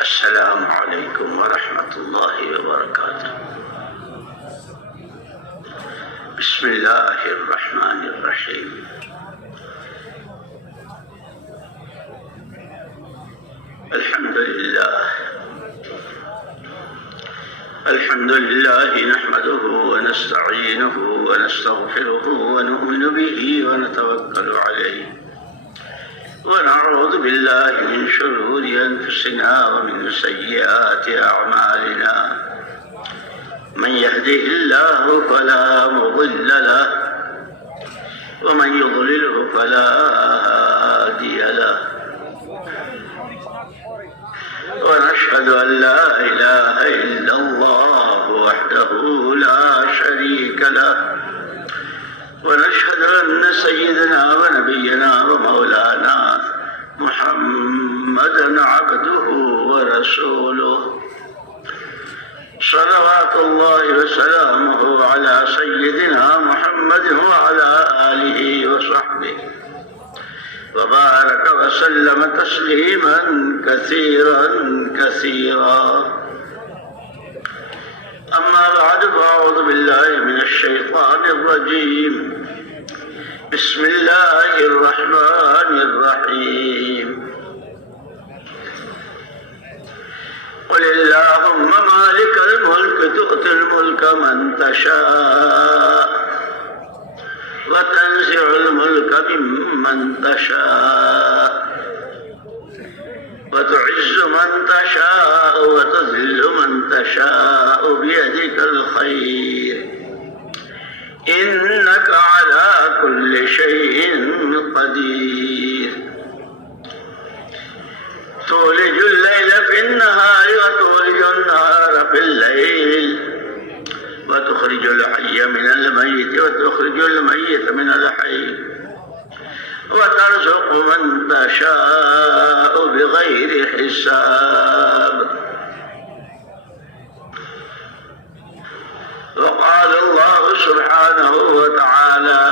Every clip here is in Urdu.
السلام علیکم ورحمۃ اللہ وبرکاتہ۔ بسم اللہ الرحمن الرحیم۔ الحمد للہ نحمده ونستعینه ونستغفره ونؤمن به ونتوکل علیہ ونعوذ باللہ من شرور انفسنا ومن سیئات اعمالنا من يهده الله فلا مضل له ومن يضلله فلا هادي له ونشهد أن لا إله إلا الله وحده لا شريك له ونشهد أن سيدنا ونبينا ومولانا محمدا عبده ورسوله صلوات الله وسلامه على سيدنا محمد وعلى آله وصحبه وبارك وسلم تسليما كثيرا كثيرا. أما بعد فأعوذ بالله من الشيطان الرجيم. بسم الله الرحمن الرحيم. قل اللهم مالك الملك تؤتي الملك من تشاء وتنزع الملك ممن تشاء وتعز من تشاء وتذل من تشاء بيدك الخير إنك على كل شيء قدير. تولج الليل في النهار وتولج النهار في الليل وتخرج الحي من الميت وتخرج الميت من الحي وترزق من تشاء بغير حساب. وقال الله سبحانه وتعالى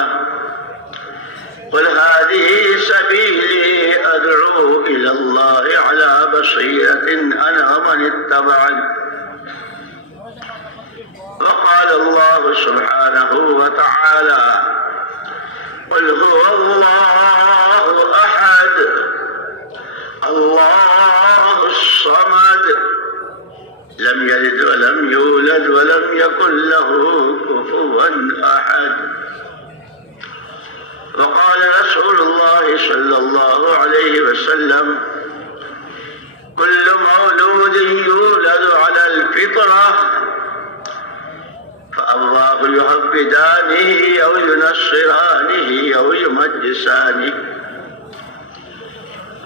قل هذه سبيلي أدعو إلى الله على بصيرة أنا ومن اتبعني. وقال الله سبحانه وتعالى قل هو الله أحد الله الصمد لم يلد ولم يولد ولم يكن له كفوا أحد. وقال رسول الله صلى الله عليه وسلم كل مولود يولد على الفطرة فأبواه يهودانه أو ينصرانه أو يمجسانه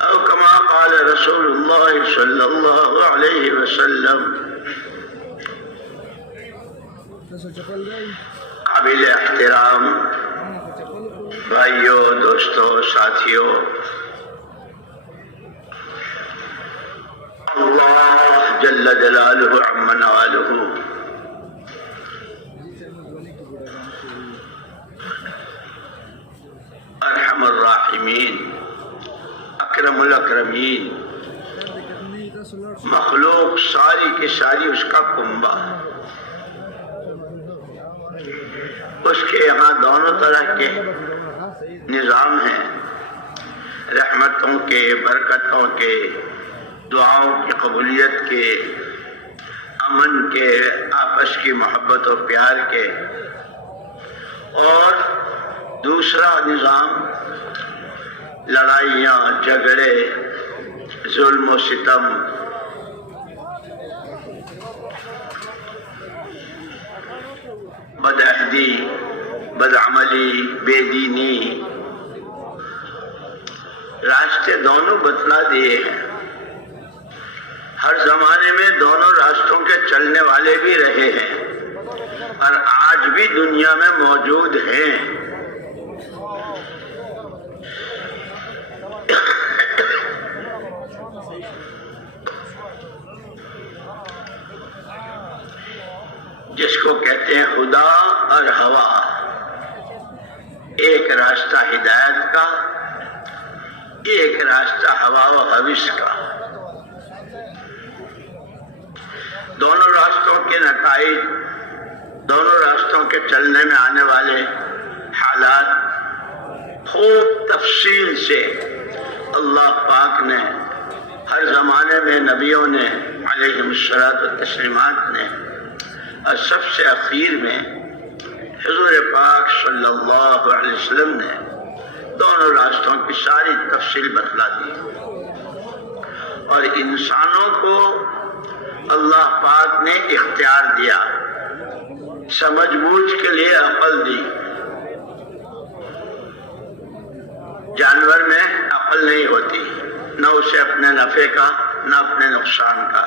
أو كما قال رسول الله صلى الله عليه وسلم. قابل احترام بھائیوں، دوستوں، ساتھیوں، اللہ جل جلالہ عم نوالہ ارحم الراحمین اکرم الاکرمین، مخلوق ساری کی ساری اس کا کنبہ. اس کے یہاں دونوں طرح کے نظام ہیں، رحمتوں کے، برکتوں کے، دعاؤں کی قبولیت کے، امن کے، آپس کی محبت و پیار کے. اور دوسرا نظام لڑائیاں، جھگڑے، ظلم و ستم، بدعہدی، بدعملی، بے دینی. راستے دونوں بتلا دیے ہیں. ہر زمانے میں دونوں راستوں کے چلنے والے بھی رہے ہیں اور آج بھی دنیا میں موجود ہیں. جس کو کہتے ہیں خدا اور ہوا. ایک راستہ ہدایت کا، ایک راستہ ہوا و حوث کا. کے نتائج، دونوں راستوں کے چلنے میں آنے والے حالات خوب تفصیل سے اللہ پاک نے ہر زمانے میں نبیوں نے علیہم الصلاۃ والتسلیمات نے، اور سب سے اخیر میں حضور پاک صلی اللہ علیہ وسلم نے دونوں راستوں کی ساری تفصیل بتلا دی، اور انسانوں کو اللہ پاک نے اختیار دیا، سمجھ بوجھ کے لیے عقل دی۔ جانور میں عقل نہیں ہوتی، نہ اسے اپنے نفع کا نہ اپنے نقصان کا،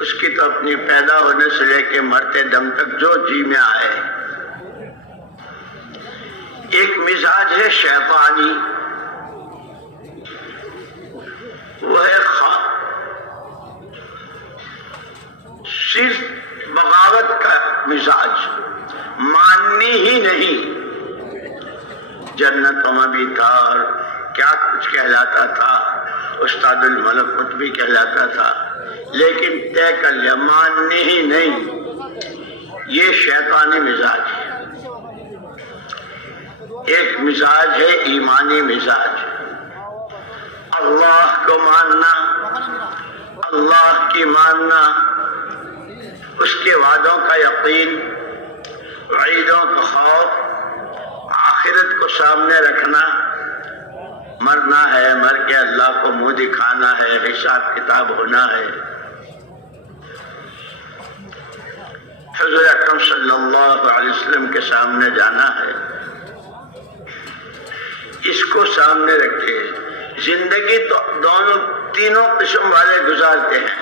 اس کی تو اپنی پیدا ہونے سے لے کے مرتے دم تک جو جی میں آئے۔ ایک مزاج ہے شیطانی، وہ ہے صرف بغاوت کا مزاج، ماننی ہی نہیں۔ جنتوں میں بھی تھا اور کیا کچھ کہلاتا تھا، استاد الملکوت بھی کہلاتا تھا، لیکن طے کر لیا ماننی ہی نہیں۔ یہ شیطانی مزاج ہے۔ ایک مزاج ہے ایمانی مزاج، اللہ کو ماننا، اللہ کی ماننا، اس کے وعدوں کا یقین، وعیدوں کا خوف، آخرت کو سامنے رکھنا، مرنا ہے، مر کے اللہ کو منہ دکھانا ہے، حساب کتاب ہونا ہے۔ حضور اکرم صلی اللہ علیہ وسلم کے سامنے جانا ہے، اس کو سامنے رکھے۔ زندگی تو دونوں تینوں قسم والے گزارتے ہیں،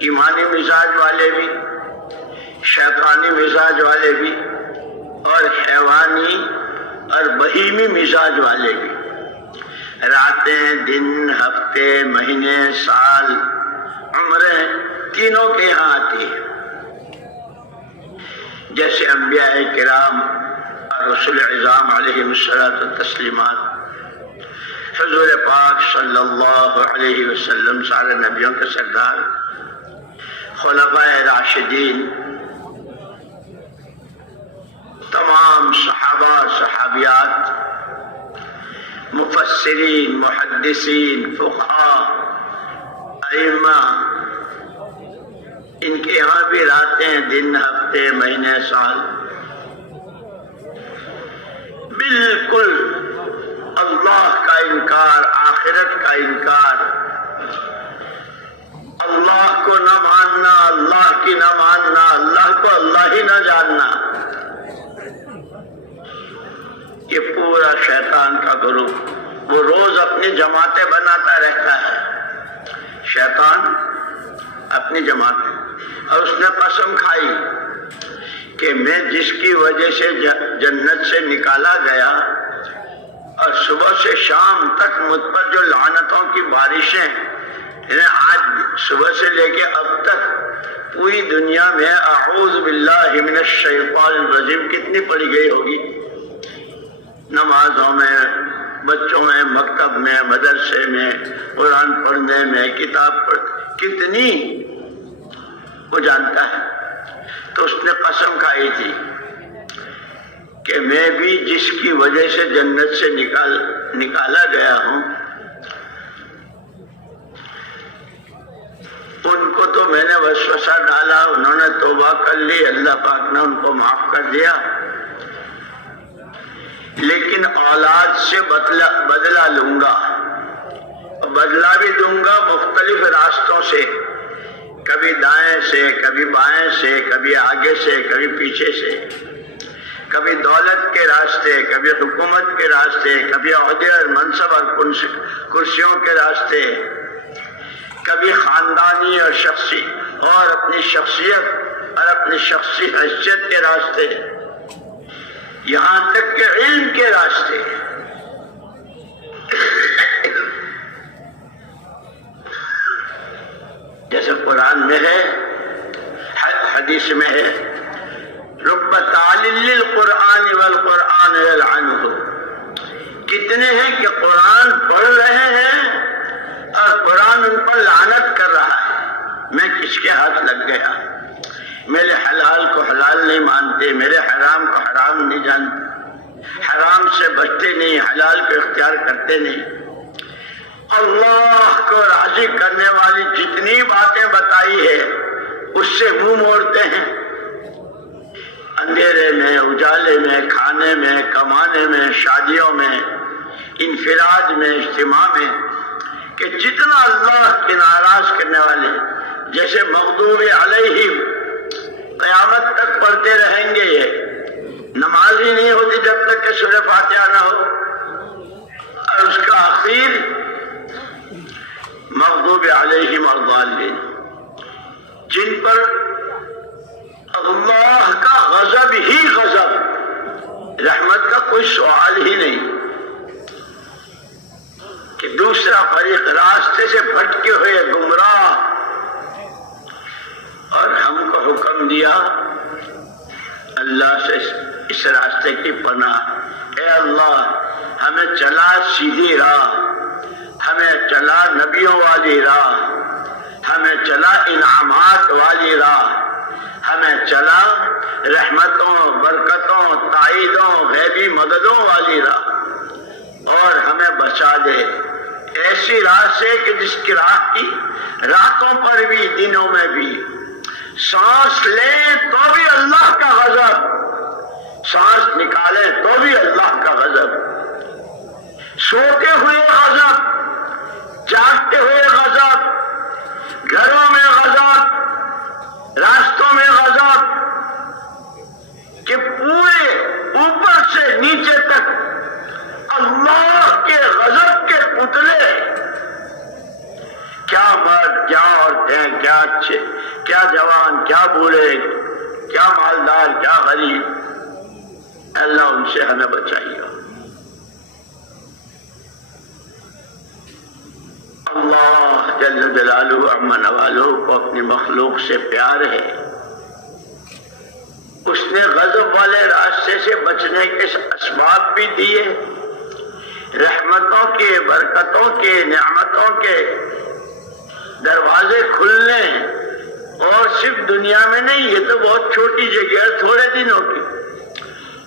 ایمانی مزاج والے بھی، شیطانی مزاج والے بھی، اور حیوانی اور بہیمی مزاج والے بھی۔ راتیں، دن، ہفتے، مہینے، سال، عمریں تینوں کے یہاں آتی ہیں۔ جیسے انبیاء کرام اور رسول اعظام علیہ الصلاۃ والتسلیمات، حضور پاک صلی اللہ علیہ وسلم سارے نبیوں کے سردار، خلفائے راشدین، تمام صحابہ صحابیات، مفسرین، محدثین، فقہاء، ائمہ، ان کے یہاں بھی راتیں، دن، ہفتے، مہینے، سال۔ بالکل اللہ کا انکار، آخرت کا انکار، اللہ کو نہ ماننا، اللہ کی نہ ماننا، اللہ کو اللہ ہی نہ جاننا، یہ پورا شیطان کا گروہ۔ وہ روز اپنی جماعتیں بناتا رہتا ہے، شیطان اپنی جماعتیں، اور اس نے قسم کھائی کہ میں جس کی وجہ سے جنت سے نکالا گیا اور صبح سے شام تک مجھ پر جو لعنتوں کی بارشیں، آج صبح سے لے کے اب تک پوری دنیا میں اعوذ باللہ من الشیطان الرجیم کتنی پڑھی گئی ہوگی، نمازوں میں، بچوں میں، مکتب میں، مدرسے میں، قرآن پڑھنے میں، کتاب پڑھ، کتنی وہ جانتا ہے۔ تو اس نے قسم کھائی تھی کہ میں بھی جس کی وجہ سے جنت سے نکالا گیا ہوں، ان کو تو میں نے وسوسہ ڈالا، انہوں نے توبہ کر لی، اللہ پاک نے ان کو معاف کر دیا، لیکن اولاد سے بدلہ لوں گا، بدلہ بھی دوں گا مختلف راستوں سے، کبھی دائیں سے، کبھی بائیں سے، کبھی آگے سے، کبھی پیچھے سے، کبھی دولت کے راستے، کبھی حکومت کے راستے، کبھی عہدے اور منصب اور کرسیوں کے راستے، کبھی خاندانی اور شخصی اور اپنی شخصیت اور اپنی شخصی حیثیت کے راستے، یہاں تک کہ علم کے راستے۔ جیسے قرآن میں ہے، حدیث میں ہے، رب تعلل للقرآن والقرآن یلعنہ، کتنے ہیں کہ قرآن پڑھ رہے ہیں اور قرآن ان پر لعنت کر رہا ہے۔ میں کس کے ہاتھ لگ گیا. میرے حلال کو حلال نہیں مانتے، میرے حرام کو حرام نہیں جانتے، حرام سے بچتے نہیں، حلال کو اختیار کرتے نہیں. اللہ کو راضی کرنے والی جتنی باتیں بتائی ہے اس سے منہ موڑتے ہیں. اندھیرے میں، اجالے میں، کھانے میں، کمانے میں، شادیوں میں، انفراد میں، اجتماع میں، کہ جتنا اللہ کے ناراض کرنے والے، جیسے مغضوب علیہم قیامت تک پڑھتے رہیں گے. یہ نماز ہی نہیں ہوتی جب تک کہ سورہ فاتحہ نہ ہو. اور اس کا آخر مغضوب علیہم الضالین، جن پر اللہ کا غضب ہی غضب، رحمت کا کوئی سوال ہی نہیں. کہ دوسرا فریق راستے سے بھٹکے ہوئے گمراہ، اور ہم کو حکم دیا اللہ سے اس راستے کی پناہ. اے اللہ ہمیں چلا سیدھی راہ، ہمیں چلا نبیوں والی راہ، ہمیں چلا انعامات والی راہ، ہمیں چلا رحمتوں، برکتوں، تائیدوں، غیبی مددوں والی راہ. اور ہمیں بچا دے ایسی راہ سے کہ جس کی راہ کی راتوں پر بھی دنوں میں بھی سانس لے تو بھی اللہ کا غضب، سانس نکالے تو بھی اللہ کا غضب، سوتے ہوئے غضب، جاگتے ہوئے غضب، گھروں میں غضب، راستوں میں غضب، کہ پورے اوپر سے نیچے تک اللہ کے غضب کے پتلے. کیا مرد، کیا عورتیں، کیا اچھے، کیا جوان، کیا بوڑھے، کیا مالدار، کیا غریب، اللہ ان سے ہمیں بچائیے. اللہ جل جلالہ عم نوالہ کو اپنی مخلوق سے پیار ہے. اس نے غضب والے راستے سے بچنے کے اسباب بھی دیے، رحمتوں کے، برکتوں کے، نعمتوں کے دروازے کھلنے. اور صرف دنیا میں نہیں، یہ تو بہت چھوٹی جگہ ہے، تھوڑے دنوں کی.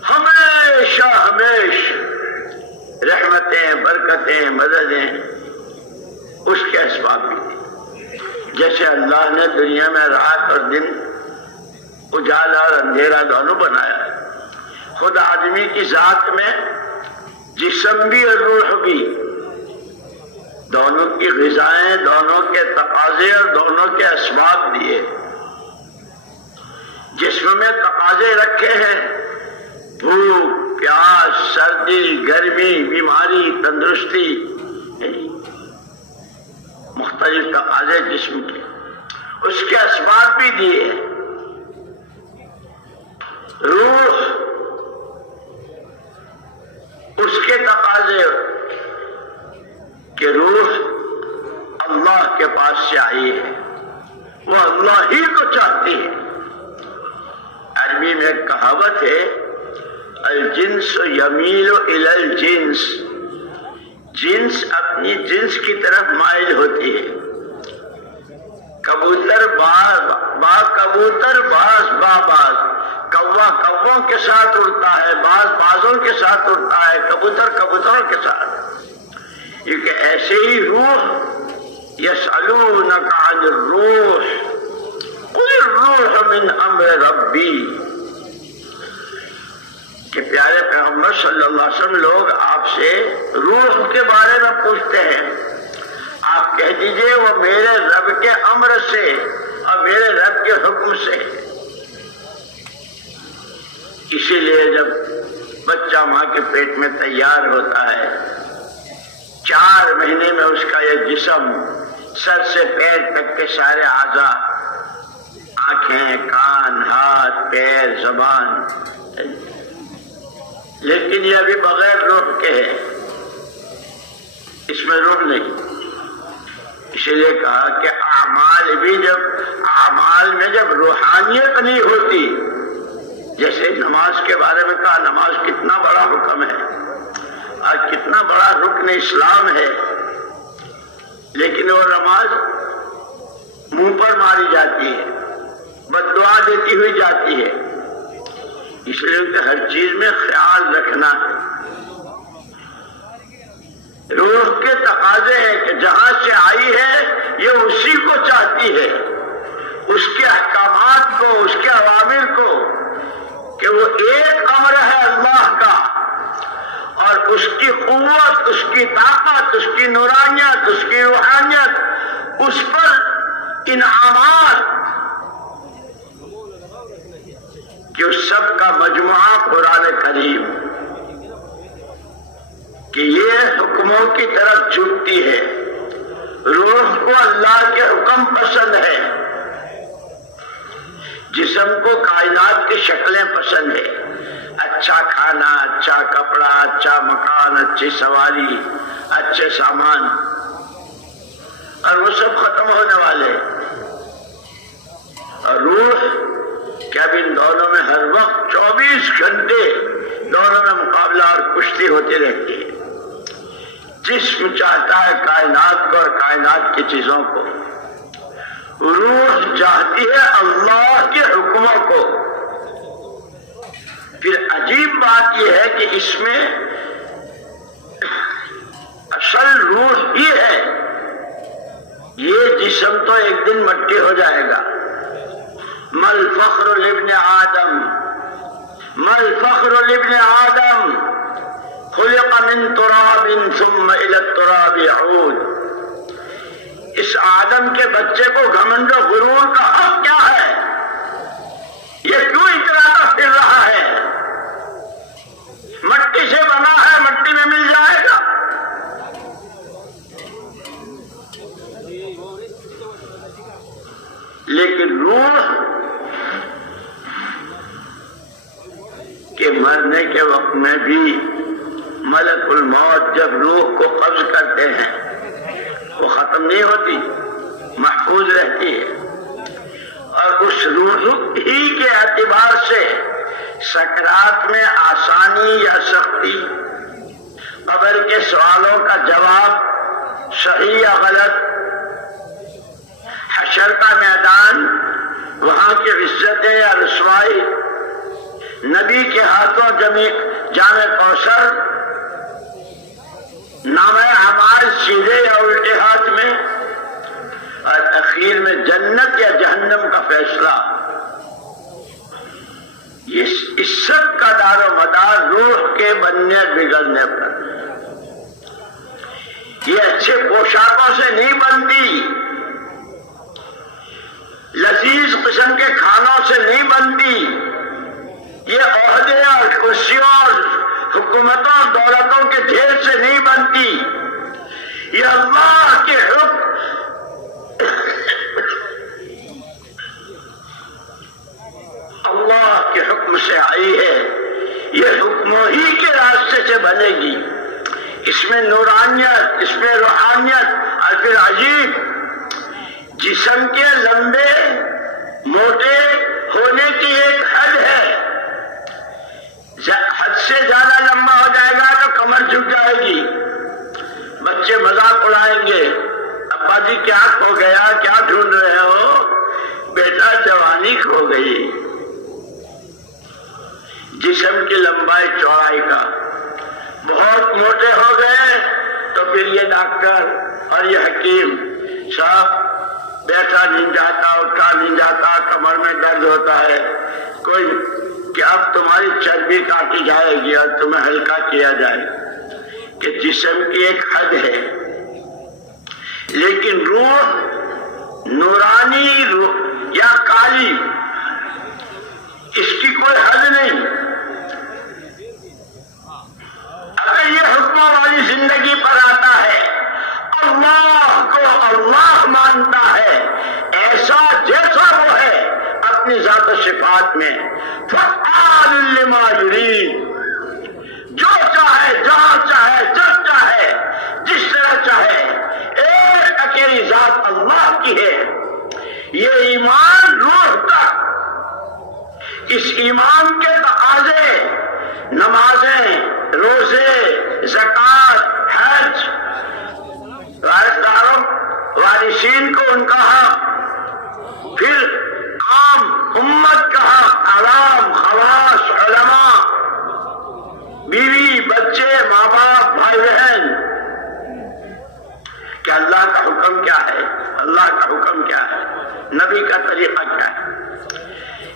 ہمیشہ ہمیشہ رحمتیں، برکتیں، مددیں اس کے اسباب بھی دی. جیسے اللہ نے دنیا میں رات اور دن، اجالا اور اندھیرا دونوں بنایا. خود آدمی کی ذات میں جسم بھی اور روح بھی، دونوں کی غذائیں، دونوں کے تقاضے اور دونوں کے اسباب دیے. جسم میں تقاضے رکھے ہیں، بھوک، پیاس، سردی، گرمی، بیماری، تندرستی، مختلف تقاضے جسم کے، اس کے اسباب بھی دیے. روح، اس کے تقاضے، کہ روح اللہ کے پاس سے آئی ہے، وہ اللہ ہی کو چاہتی ہے. عربی میں ایک کہاوت ہے، الجنس یمیل الی الجنس، جنس اپنی جنس کی طرف مائل ہوتی ہے. کبوتر با کبوتر، باز با باز، کوا کووں کے ساتھ اڑتا ہے، باز بازوں کے ساتھ اڑتا ہے، کبوتر کبوتروں کے ساتھ. یہ کہ ایسے ہی روح، یسألونک عن الروح قل الروح من امر ربی، کہ پیارے پیغمبر صلی اللہ علیہ وسلم، لوگ آپ سے روح کے بارے میں پوچھتے ہیں، آپ کہہ دیجئے وہ میرے رب کے امر سے اور میرے رب کے حکم سے. اسی لیے جب بچہ ماں کے پیٹ میں تیار ہوتا ہے، 4 مہینے میں اس کا یہ جسم، سر سے پیر تک کے سارے اعضاء، آنکھیں، کان، ہاتھ، پیر، زبان، لیکن یہ ابھی بغیر روح کے ہے، اس میں روح نہیں. اسی لیے کہا کہ اعمال میں جب روحانیت نہیں ہوتی، جیسے نماز کے بارے میں کہا، نماز کتنا بڑا حکم ہے اور کتنا بڑا رکن اسلام ہے، لیکن وہ نماز منہ پر ماری جاتی لیے کہ ہر چیز میں خیال رکھنا ہے. روح کے تقاضے ہیں کہ جہاں سے آئی ہے یہ اسی کو چاہتی ہے، اس کے احکامات کو، اس کے اوامر کو، کہ وہ ایک امر ہے اللہ کا، اور اس کی قوت، اس کی طاقت، اس کی نورانیت، اس کی روحانیت، اس پر انعامات، کہ اس سب کا مجموعہ قرآن کریم، کہ یہ حکموں کی طرف جھکتی ہے. روح کو اللہ کے حکم پسند ہے، جسم کو کائنات کی شکلیں پسند ہے، اچھا کھانا، اچھا کپڑا، اچھا مکان، اچھی سواری، اچھے سامان، اور وہ سب ختم ہونے والے. اور روح کہ اب ان دونوں میں ہر وقت 24 گھنٹے دونوں میں مقابلہ اور کشتی ہوتی رہتی ہے. جسم چاہتا ہے کائنات کو اور کائنات کی چیزوں کو، روح چاہتی ہے اللہ کے حکموں کو. پھر عجیب بات یہ ہے کہ اس میں اصل روح ہی ہے. یہ جسم تو ایک دن مٹی ہو جائے گا. مل فخر لابن آدم، مل فخر لابن آدم خلق من تراب ثم الى التراب يعود. اس آدم کے بچے کو گھمنڈ و غرور کا حق کیا ہے؟ یہ کیوں اتراتا پھر رہا ہے؟ مٹی سے بنا ہے، مٹی میں مل جائے گا. لیکن روح کے مرنے کے وقت میں بھی ملک الموت جب روح کو قبض کرتے ہیں وہ ختم نہیں ہوتی، محفوظ رہتی ہے. اور اس روح ہی کے اعتبار سے سکرات میں آسانی یا سختی، قبر کے سوالوں کا جواب صحیح یا غلط، حشر کا میدان، وہاں کی عزتیں یا رسوائی، نبی کے ہاتھوں جام کوثر، نامہ اعمال سیدھے یا الٹے ہاتھ میں، اور اخیر میں جنت یا جہنم کا فیصلہ. اس سب کا دار و مدار روح کے بننے بگڑنے پر. یہ اچھے پوشاکوں سے نہیں بنتی، لذیذ قسم کے کھانوں سے نہیں بنتی، یہ عہدے اور کرسیوں اور حکومتوں اور دولتوں کے ڈھیر سے نہیں بنتی. یہ اللہ کے حکم، اللہ کے حکم سے آئی ہے. یہ حکم ہی کے راستے سے بنے گی. اس میں نورانیت، اس میں روحانیت. اور پھر عجیب، جسم کے لمبے موٹے ہونے کی ایک حد ہے. حد سے زیادہ لمبا ہو جائے گا تو کمر جھک جائے گی، بچے مذاق اڑائیں گے، ابا جی کیا کھو گیا، کیا ڈھونڈ رہے ہو؟ بیٹا جوانی کھو گئی. جسم کی لمبائی چوڑائی کا. بہت موٹے ہو گئے تو پھر یہ ڈاکٹر اور یہ حکیم صاحب بیٹھا نہیں جاتا، اٹھا نہیں جاتا، کمر میں درد ہوتا ہے. کوئی کہ اب تمہاری چربی کاٹی جائے گی اور تمہیں ہلکا کیا جائے، کہ جسم کی ایک حد ہے. لیکن روح نورانی روح یا کالی، اس کی کوئی حد نہیں. اگر یہ حکموں والی زندگی پر آتا ہے، اللہ کو اللہ مانتا ہے ایسا جیسا وہ ہے اپنی ذات و صفات میں، فعال لما یرید، جو چاہے، جہاں چاہے، جب چاہے، جس طرح چاہے. ایک اکیلی ذات اللہ کی ہے. یہ ایمان روح تک، اس ایمان کے تقاضے، نمازیں، روزے، زکوٰۃ، حج، وارثداروں وارثین کو ان کا حق، پھر عام امت کا حق، عوام، خواص، علماء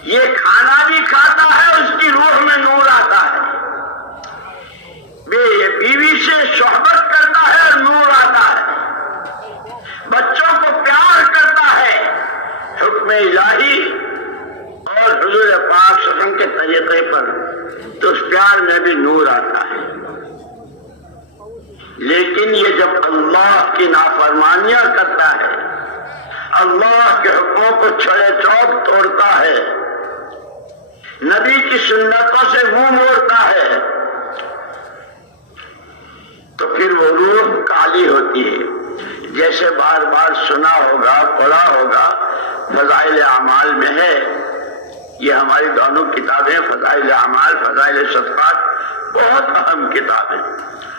یہ کھانا بھی کھاتا ہے، اس کی روح میں نور آتا ہے، بیوی سے صحبت کرتا ہے اور نور آتا ہے، بچوں کو پیار کرتا ہے، حکم الہی اور حضور پاک صلی اللہ علیہ وسلم کے طریقے پر، تو اس پیار میں بھی نور آتا ہے۔ لیکن یہ جب اللہ کی نافرمانیاں کرتا ہے، اللہ کے حکموں کو چھڑے چوک توڑتا ہے، نبی کی سنتوں سے منہ موڑتا ہے، تو پھر وہ روح کالی ہوتی ہے۔ جیسے بار بار سنا ہوگا، پڑھا ہوگا، فضائل اعمال میں ہے، یہ ہماری دونوں کتابیں فضائل اعمال، فضائل صدقات بہت اہم کتابیں،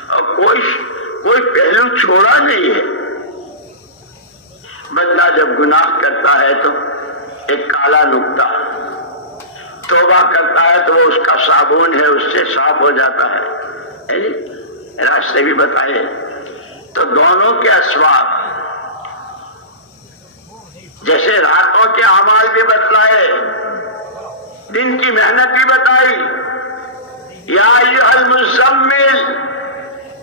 اور کوئی پہلو چھوڑا نہیں ہے۔ بندہ جب گناہ کرتا ہے تو ایک کالا نقطہ، توبہ کرتا ہے تو وہ اس کا صابن ہے، اس سے صاف ہو جاتا ہے، راستے بھی بتائے۔ تو دونوں کے اسباب، جیسے راتوں کے اعمال بھی بتلائے، دن کی محنت بھی بتائی، یا ایھا المزمل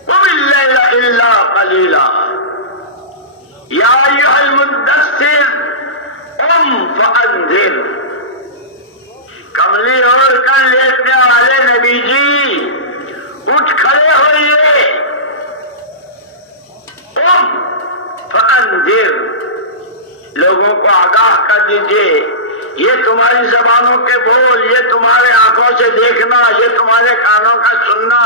قم اللیل الا قلیلا، یا ایھا المدثر قم فانذر۔ کملی اوڑھ کر لیٹنے والے نبی جی اٹھ کھڑے ہوئیے، قم فانذر، لوگوں کو آگاہ کر دیجئے، یہ تمہاری زبانوں کے بول، یہ تمہارے آنکھوں سے دیکھنا، یہ تمہارے کانوں کا سننا،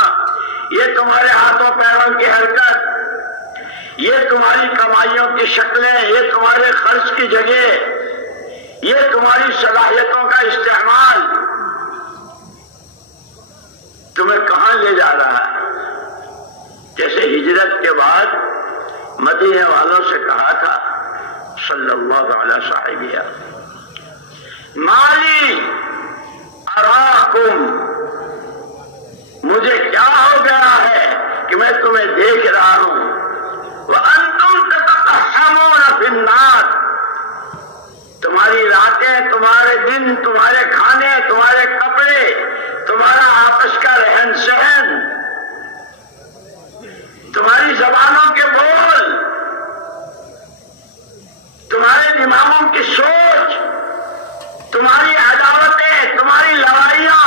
یہ تمہارے ہاتھوں پیروں کی حرکت، یہ تمہاری کمائیوں کی شکلیں، یہ تمہارے خرچ کی جگہ، یہ تمہاری صلاحیتوں کا استعمال تمہیں کہاں لے جا رہا ہے؟ جیسے ہجرت کے بعد مدینے والوں سے کہا تھا صلی اللہ علیہ صاحبہ، مالی اراکم، مجھے کیا ہو گیا ہے کہ میں تمہیں دیکھ رہا ہوں، وانتم تتقحمون فی النار، تمہاری راتیں، تمہارے دن، تمہارے کھانے، تمہارے کپڑے، تمہارا آپس کا رہن سہن، تمہاری زبانوں کے بول، تمہارے دماغوں کی سوچ، تمہاری عداوتیں، تمہاری لڑائیاں،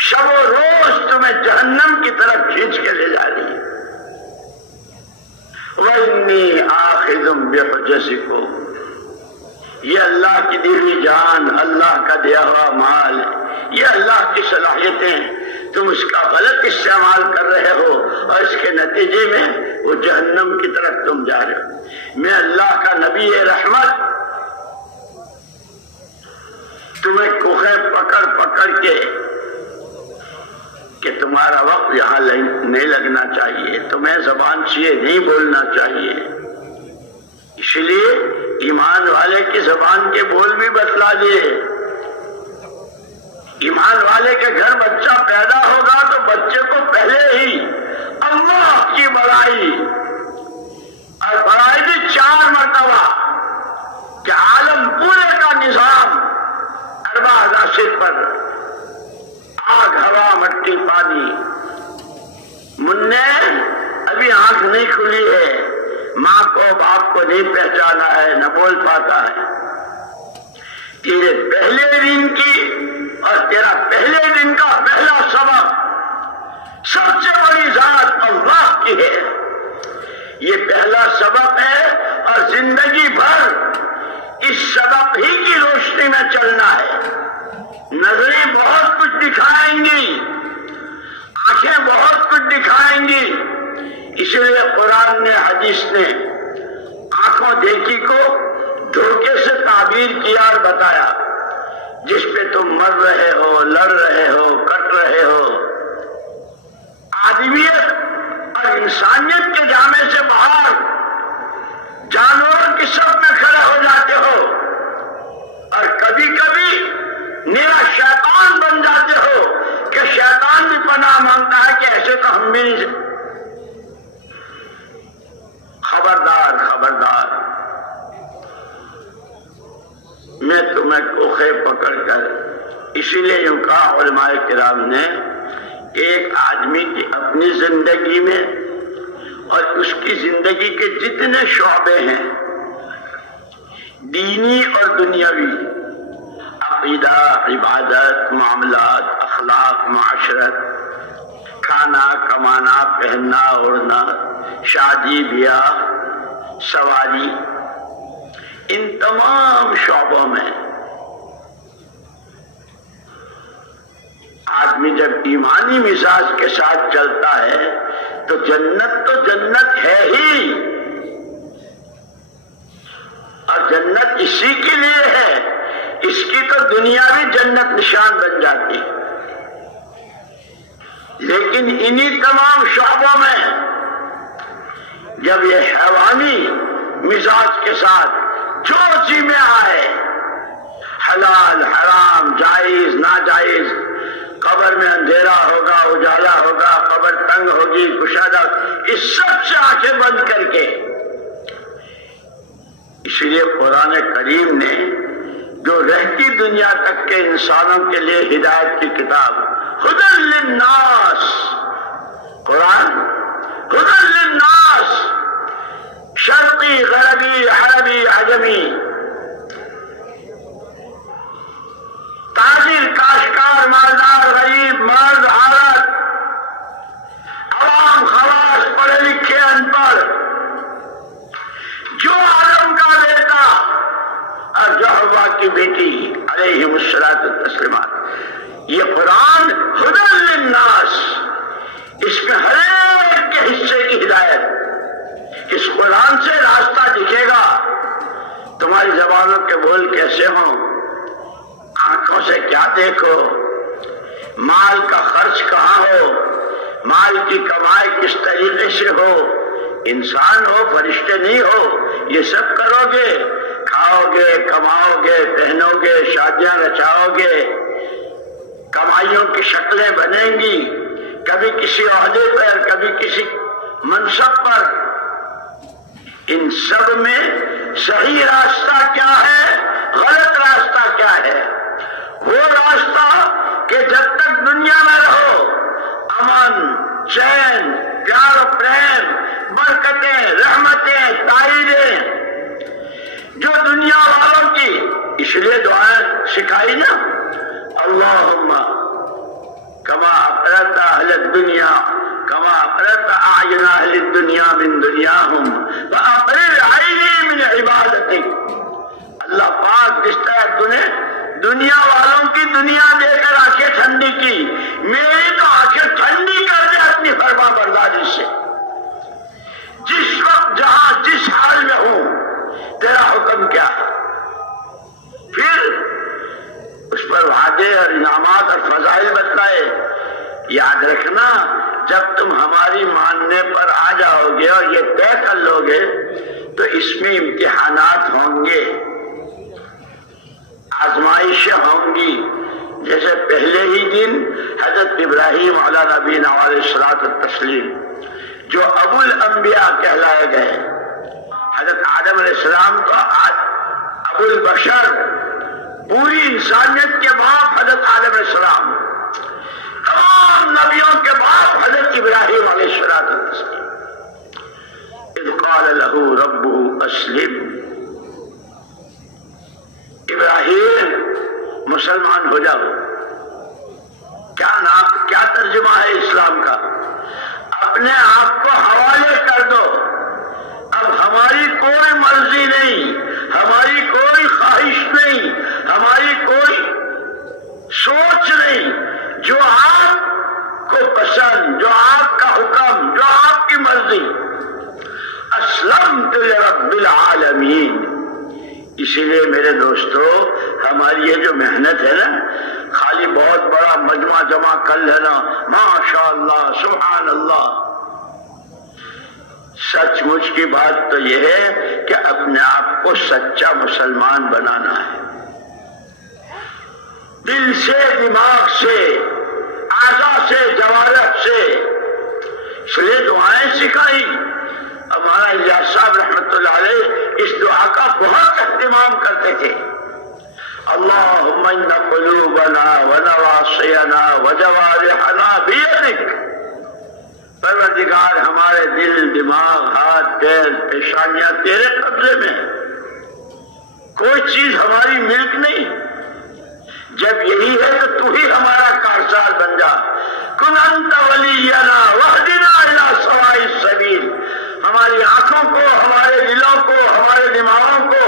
شب و روز تمہیں جہنم کی طرف کھینچ کے لے جا رہی ہے۔ وَإِنِّي آخِذٌ بِحُجَزِكُمْ، یہ اللہ کی دی ہوئی جان، اللہ کا دیا ہوا مال، یہ اللہ کی صلاحیتیں، تم اس کا غلط استعمال کر رہے ہو، اور اس کے نتیجے میں وہ جہنم کی طرف تم جا رہے ہو۔ میں اللہ کا نبی رحمت تمہیں کوہیں پکڑ پکڑ کے کہ تمہارا وقت یہاں نہیں لگنا چاہیے، تمہیں زبان سے نہیں بولنا چاہیے، اس لیے ایمان والے کی زبان کے بول بھی بتلا دیے۔ ایمان والے کے گھر بچہ پیدا ہوگا تو بچے کو پہلے ہی اللہ کی بڑائی، اور بڑائی بھی 4 مرتبہ، کہ عالم پورے کا نظام اربع عناصر پر، آگ، ہوا، مٹی، پانی۔ منع ابھی آنکھ نہیں کھلی ہے، ماں کو باپ کو نہیں پہچانا ہے، نہ بول پاتا ہے، تیرے پہلے دن کی اور تیرا پہلے دن کا پہلا سبق سب سے بڑی ذات اللہ کی ہے، یہ پہلا سبق ہے، اور زندگی بھر اس سبق ہی کی روشنی میں چلنا ہے۔ نظریں بہت کچھ دکھائیں گی، آنکھیں بہت کچھ دکھائیں گی، اسی لیے قرآن نے، حدیث نے آنکھوں دیکھی کو دھوکے سے تعبیر کیا اور بتایا، جس پہ تم مر رہے ہو، لڑ رہے ہو، کٹ رہے ہو، آدمیت اور انسانیت کے جامے سے باہر جانوروں کی صف میں کھڑے ہو جاتے ہو، اور کبھی کبھی میرا شیطان بن جاتے ہو کہ شیطان بھی پناہ مانگتا ہے کہ ایسے تو ہم بھی نہیں۔ خبردار خبردار، میں تمہیں میں کوخے پکڑ کر. اسی لیے یوں کہا علماء کرام نے، ایک آدمی کی اپنی زندگی میں اور اس کی زندگی کے جتنے شعبے ہیں، دینی اور دنیاوی، عقیدہ، عبادت، معاملات، اخلاق، معاشرت، کھانا، کمانا، پہننا، اوڑھنا، شادی بیاہ، سواری، ان تمام شعبوں میں آدمی جب ایمانی مزاج کے ساتھ چلتا ہے تو جنت ہے ہی، اور جنت اسی کے لیے ہے، اس کی تو دنیا بھی جنت نشان بن جاتی ہے. لیکن انہی تمام شعبوں میں جب یہ حیوانی مزاج کے ساتھ جو جی میں آئے، حلال حرام، جائز ناجائز، قبر میں اندھیرا ہوگا، اجالا ہوگا، قبر تنگ ہوگی، کشادہ، اس سب سے آنکھیں بند کر کے. اس لیے قرآن کریم نے جو رہتی دنیا تک کے انسانوں کے لیے ہدایت کی کتاب ہدی للناس، قرآن ہدی للناس، شرقی، غربی، عربی، عجمی، تاجر، کاشتکار، مالدار، غریب، مرد، عورت، عوام، خواص، پڑھے لکھے، ان پڑھ، جو آدم کا بیٹا اور جو حوا کی بیٹی علیہم الصلاۃ والتسلیمات، یہ قرآن ہدی للناس، اس میں ہر ایک کے حصے کی ہدایت. اس قرآن سے راستہ دکھے گا. تمہاری زبانوں کے بول کیسے ہوں، آنکھوں سے کیا دیکھو، مال کا خرچ کہاں ہو، مال کی کمائی کس طریقے سے ہو، انسان ہو فرشتے نہیں ہو، یہ سب کرو گے، کھاؤ گے، کماؤ گے، پہنو گے، شادیاں رچاؤ گے، کمائیوں کی شکلیں بنیں گی، کبھی کسی عہدے پر، کبھی کسی منصب پر. ان سب میں صحیح راستہ کیا ہے، غلط راستہ کیا ہے؟ وہ راستہ کہ جب تک دنیا میں رہو، امن، چین، پیار و پریم، برکتیں، رحمتیں، تائیدیں جو دنیا والوں کی، اس لیے دعائیں سکھائی نا، اللہم کما اقرت اہل الدنیا کما اقرت اعین اہل الدنیا من دنیاہم فاقرر عینی من عبادتک. اللہ پاک جس طرح دنیا والوں کی دنیا دے کر آنکھیں ٹھنڈی کی، میری تو آنکھیں ٹھنڈی کر دے اپنی فرما برداری سے. جس وقت جہاں جس حال میں ہوں، تیرا حکم کیا ہے، پھر اس پر وعدے اور انعامات اور فضائل بتلائے. یاد رکھنا، جب تم ہماری ماننے پر آ جاؤ گے اور یہ طے کر لو گے تو اس میں امتحانات ہوں گے، آزمائشیں ہوں گی. جیسے پہلے ہی دن حضرت ابراہیم علیہ نبینا علیہ الصلوۃ والتسلیم جو ابو الانبیاء کہلائے گئے، حضرت آدم علیہ السلام تو ابو البشر، پوری انسانیت کے باپ حضرت آدم علیہ السلام، تمام نبیوں کے باپ حضرت ابراہیم علیہ السلام. اذ قال له ربه اسلم، ابراہیم مسلمان ہو جاؤ. کیا ترجمہ ہے اسلام کا؟ اپنے آپ کو حوالے کر دو. اب ہماری کوئی مرضی نہیں، ہماری کوئی خواہش نہیں، ہماری کوئی سوچ نہیں، جو آپ کو پسند، جو آپ کا حکم، جو آپ کی مرضی. اسلمت لرب العالمین. اسی لیے میرے دوستو، ہماری یہ جو محنت ہے نا، خالی بہت بڑا مجمع جمع کر لینا، ماشاء اللہ، سبحان اللہ. سچ مچ کی بات تو یہ ہے کہ اپنے آپ کو سچا مسلمان بنانا ہے، دل سے، دماغ سے، اعضاء سے، جوارح سے. اس لیے دعائیں سکھائی. ہمارا الیاس صاحب رحمۃ اللہ علیہ اس دعا کا بہت اہتمام کرتے تھے. اللهم ان قلوبنا ونواصينا وجوارحنا بيدك، پروردگار ہمارے دل، دماغ، ہاتھ، پیر، پیشانیاں تیرے قبضے میں ہیں، کوئی چیز ہماری ملک نہیں۔ جب یہی ہے تو تو ہی ہمارا کارساز بن جا۔ کن انت ولینا واہدنا الی سواء السبیل، ہماری آنکھوں کو، ہمارے دلوں کو، ہمارے دماغوں کو،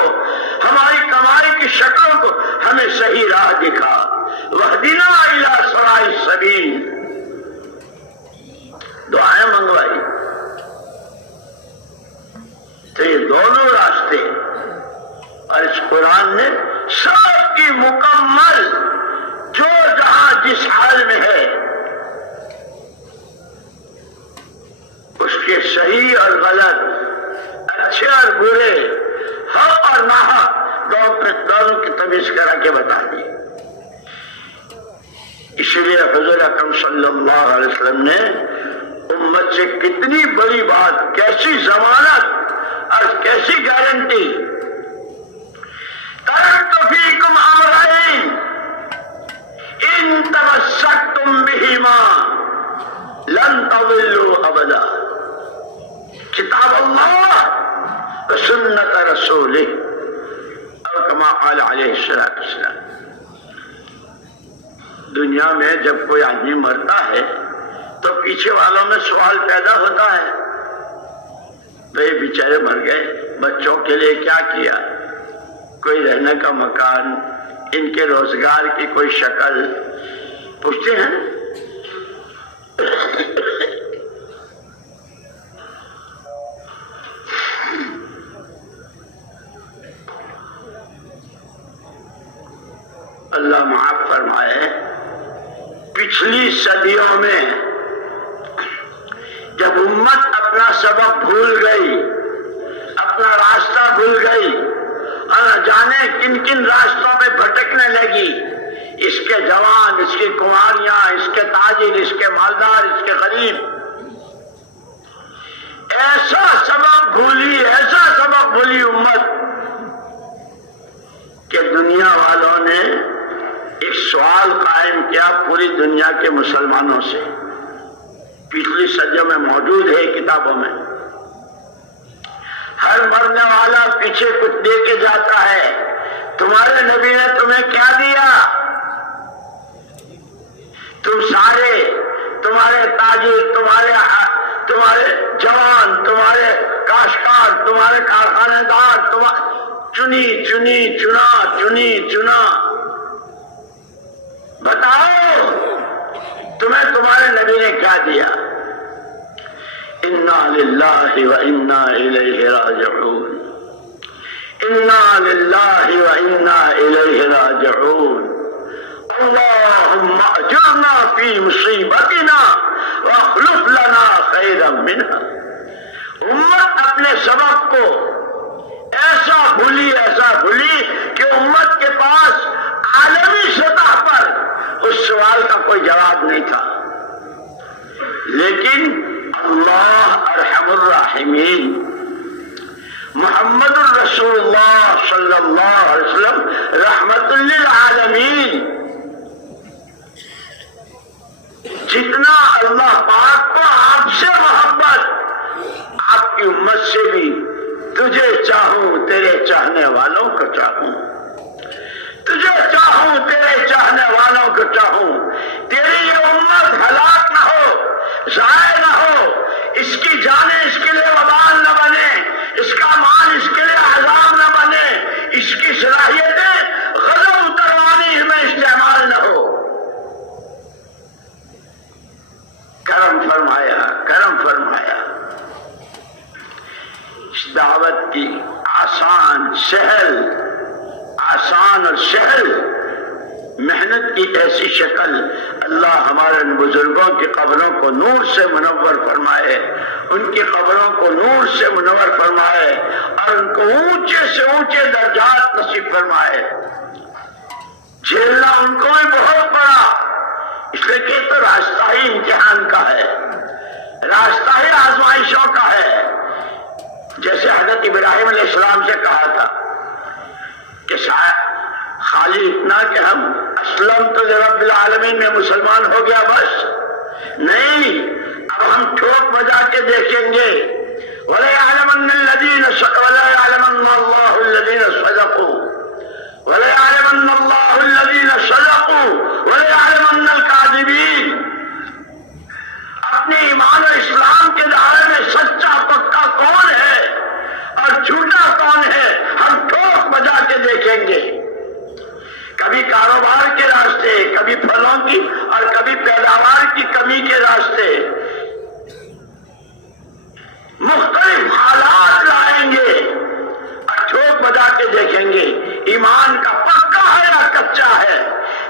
ہماری کمائی کی شکلوں کو ہمیں صحیح راہ دکھا۔ واہدنا الی سواء السبیل، دعائیں منگوائی۔ تو یہ دونوں راستے، اور اس قرآن نے سب کی مکمل، جو جہاں جس حال میں ہے اس کے صحیح اور غلط، اچھے اور برے، حق اور ناحق، دونوں کی تمیز کرا کے بتا دی۔ اس لیے حضور اکرم صلی اللہ علیہ وسلم نے امت سے کتنی بڑی بات، کیسی ضمانت اور کیسی گارنٹی، ترکت فیکم امرین ان تمسکتم بہما لن تضلوا ابدا، کتاب اللہ و سنت رسولہ، اور کما قال علیہ السلام۔ دنیا میں جب کوئی آدمی مرتا ہے تو پیچھے والوں میں سوال پیدا ہوتا ہے، بھئی بیچارے مر گئے، بچوں کے لیے کیا کیا، کوئی رہنے کا مکان، ان کے روزگار کی کوئی شکل پوچھتے ہیں۔ اللہ معاف فرمائے، پچھلی صدیوں میں جب امت اپنا سبق بھول گئی، اپنا راستہ بھول گئی، اور نہ جانے کن کن راستوں پہ بھٹکنے لگی، اس کے جوان، اس کی کنواریاں، اس کے تاجر، اس کے مالدار، اس کے غریب، ایسا سبق بھولی امت کہ دنیا والوں نے ایک سوال قائم کیا پوری دنیا کے مسلمانوں سے، پچھلی صدیوں میں موجود ہے کتابوں میں۔ ہر مرنے والا پیچھے کچھ دے کے جاتا ہے، تمہارے نبی نے تمہیں کیا دیا؟ تم سارے، تمہارے تاجر، تمہارے جوان، تمہارے کاشتکار، تمہارے کارخانے دار، چنی چنا، بتاؤ تمہیں تمہارے نبی نے کیا دیا؟ انا للہ و انا الیہ راجعون، انا للہ و انا الیہ راجعون، اللہم اجرنا فی مصیبتنا واخلف لنا خیرا منہا۔ امت اپنے سبق کو ایسا بھولی کہ امت کے پاس عالمی سطح پر اس سوال کا کوئی جواب نہیں تھا، لیکن اللہ ارحم الراحمین، محمد الرسول اللہ صلی اللہ علیہ وسلم رحمت للعالمین، جتنا اللہ پاک کو آپ سے محبت، آپ کی امت سے بھی، تجھے چاہوں تیرے چاہنے والوں کو چاہوں، تجھے چاہوں تیرے چاہنے والوں کو چاہوں، تیری یہ امت ہلاک نہ ہو، ضائع نہ ہو، اس کی جانیں اس کے لیے وبال نہ بنے، اس کا مال اس کے لیے عذاب نہ بنے، اس کی صلاحیتیں غضب اتروانی میں استعمال نہ ہو۔ کرم فرمایا، کرم فرمایا۔ اس دعوت کی آسان اور سہل محنت کی ایسی شکل اللہ ہمارے بزرگوں کی قبروں کو نور سے منور فرمائے، ان کی قبروں کو نور سے منور فرمائے، اور ان کو اونچے سے اونچے درجات نصیب فرمائے۔ جھیلنا ان کو بھی بہت پڑا، اس لیے کہ تو راستہ ہی امتحان کا ہے، راستہ ہی آزمائشوں کا ہے۔ جیسے حضرت ابراہیم علیہ السلام سے کہا تھا کہ خالی کہ ہم اسلمت لرب العالمین میں مسلمان ہو گیا بس نہیں، اب ہم ٹھوک بجا کے دیکھیں گے وَلَيَعْلَمَنَّ الَّذِينَ وَلَيَعْلَمَنَّ اللَّهُ الَّذِينَ صَدَقُوا وَلَيَعْلَمَنَّ اللَّهُ الَّذِينَ صَدَقُوا وَلَيَعْلَمَنَّ الْكَاذِبِينَ۔ اپنے ایمان و اسلام کے دائرے میں سچا پکا کون ہے اور جھوٹا کون ہے ہم ٹھوک بجا کے دیکھیں گے۔ کبھی کاروبار کے راستے، کبھی پھلوں کی اور کبھی پیداوار کی کمی کے راستے مختلف حالات لائیں گے اور ٹھوک بجا کے دیکھیں گے ایمان کا پکا ہے یا کچا ہے،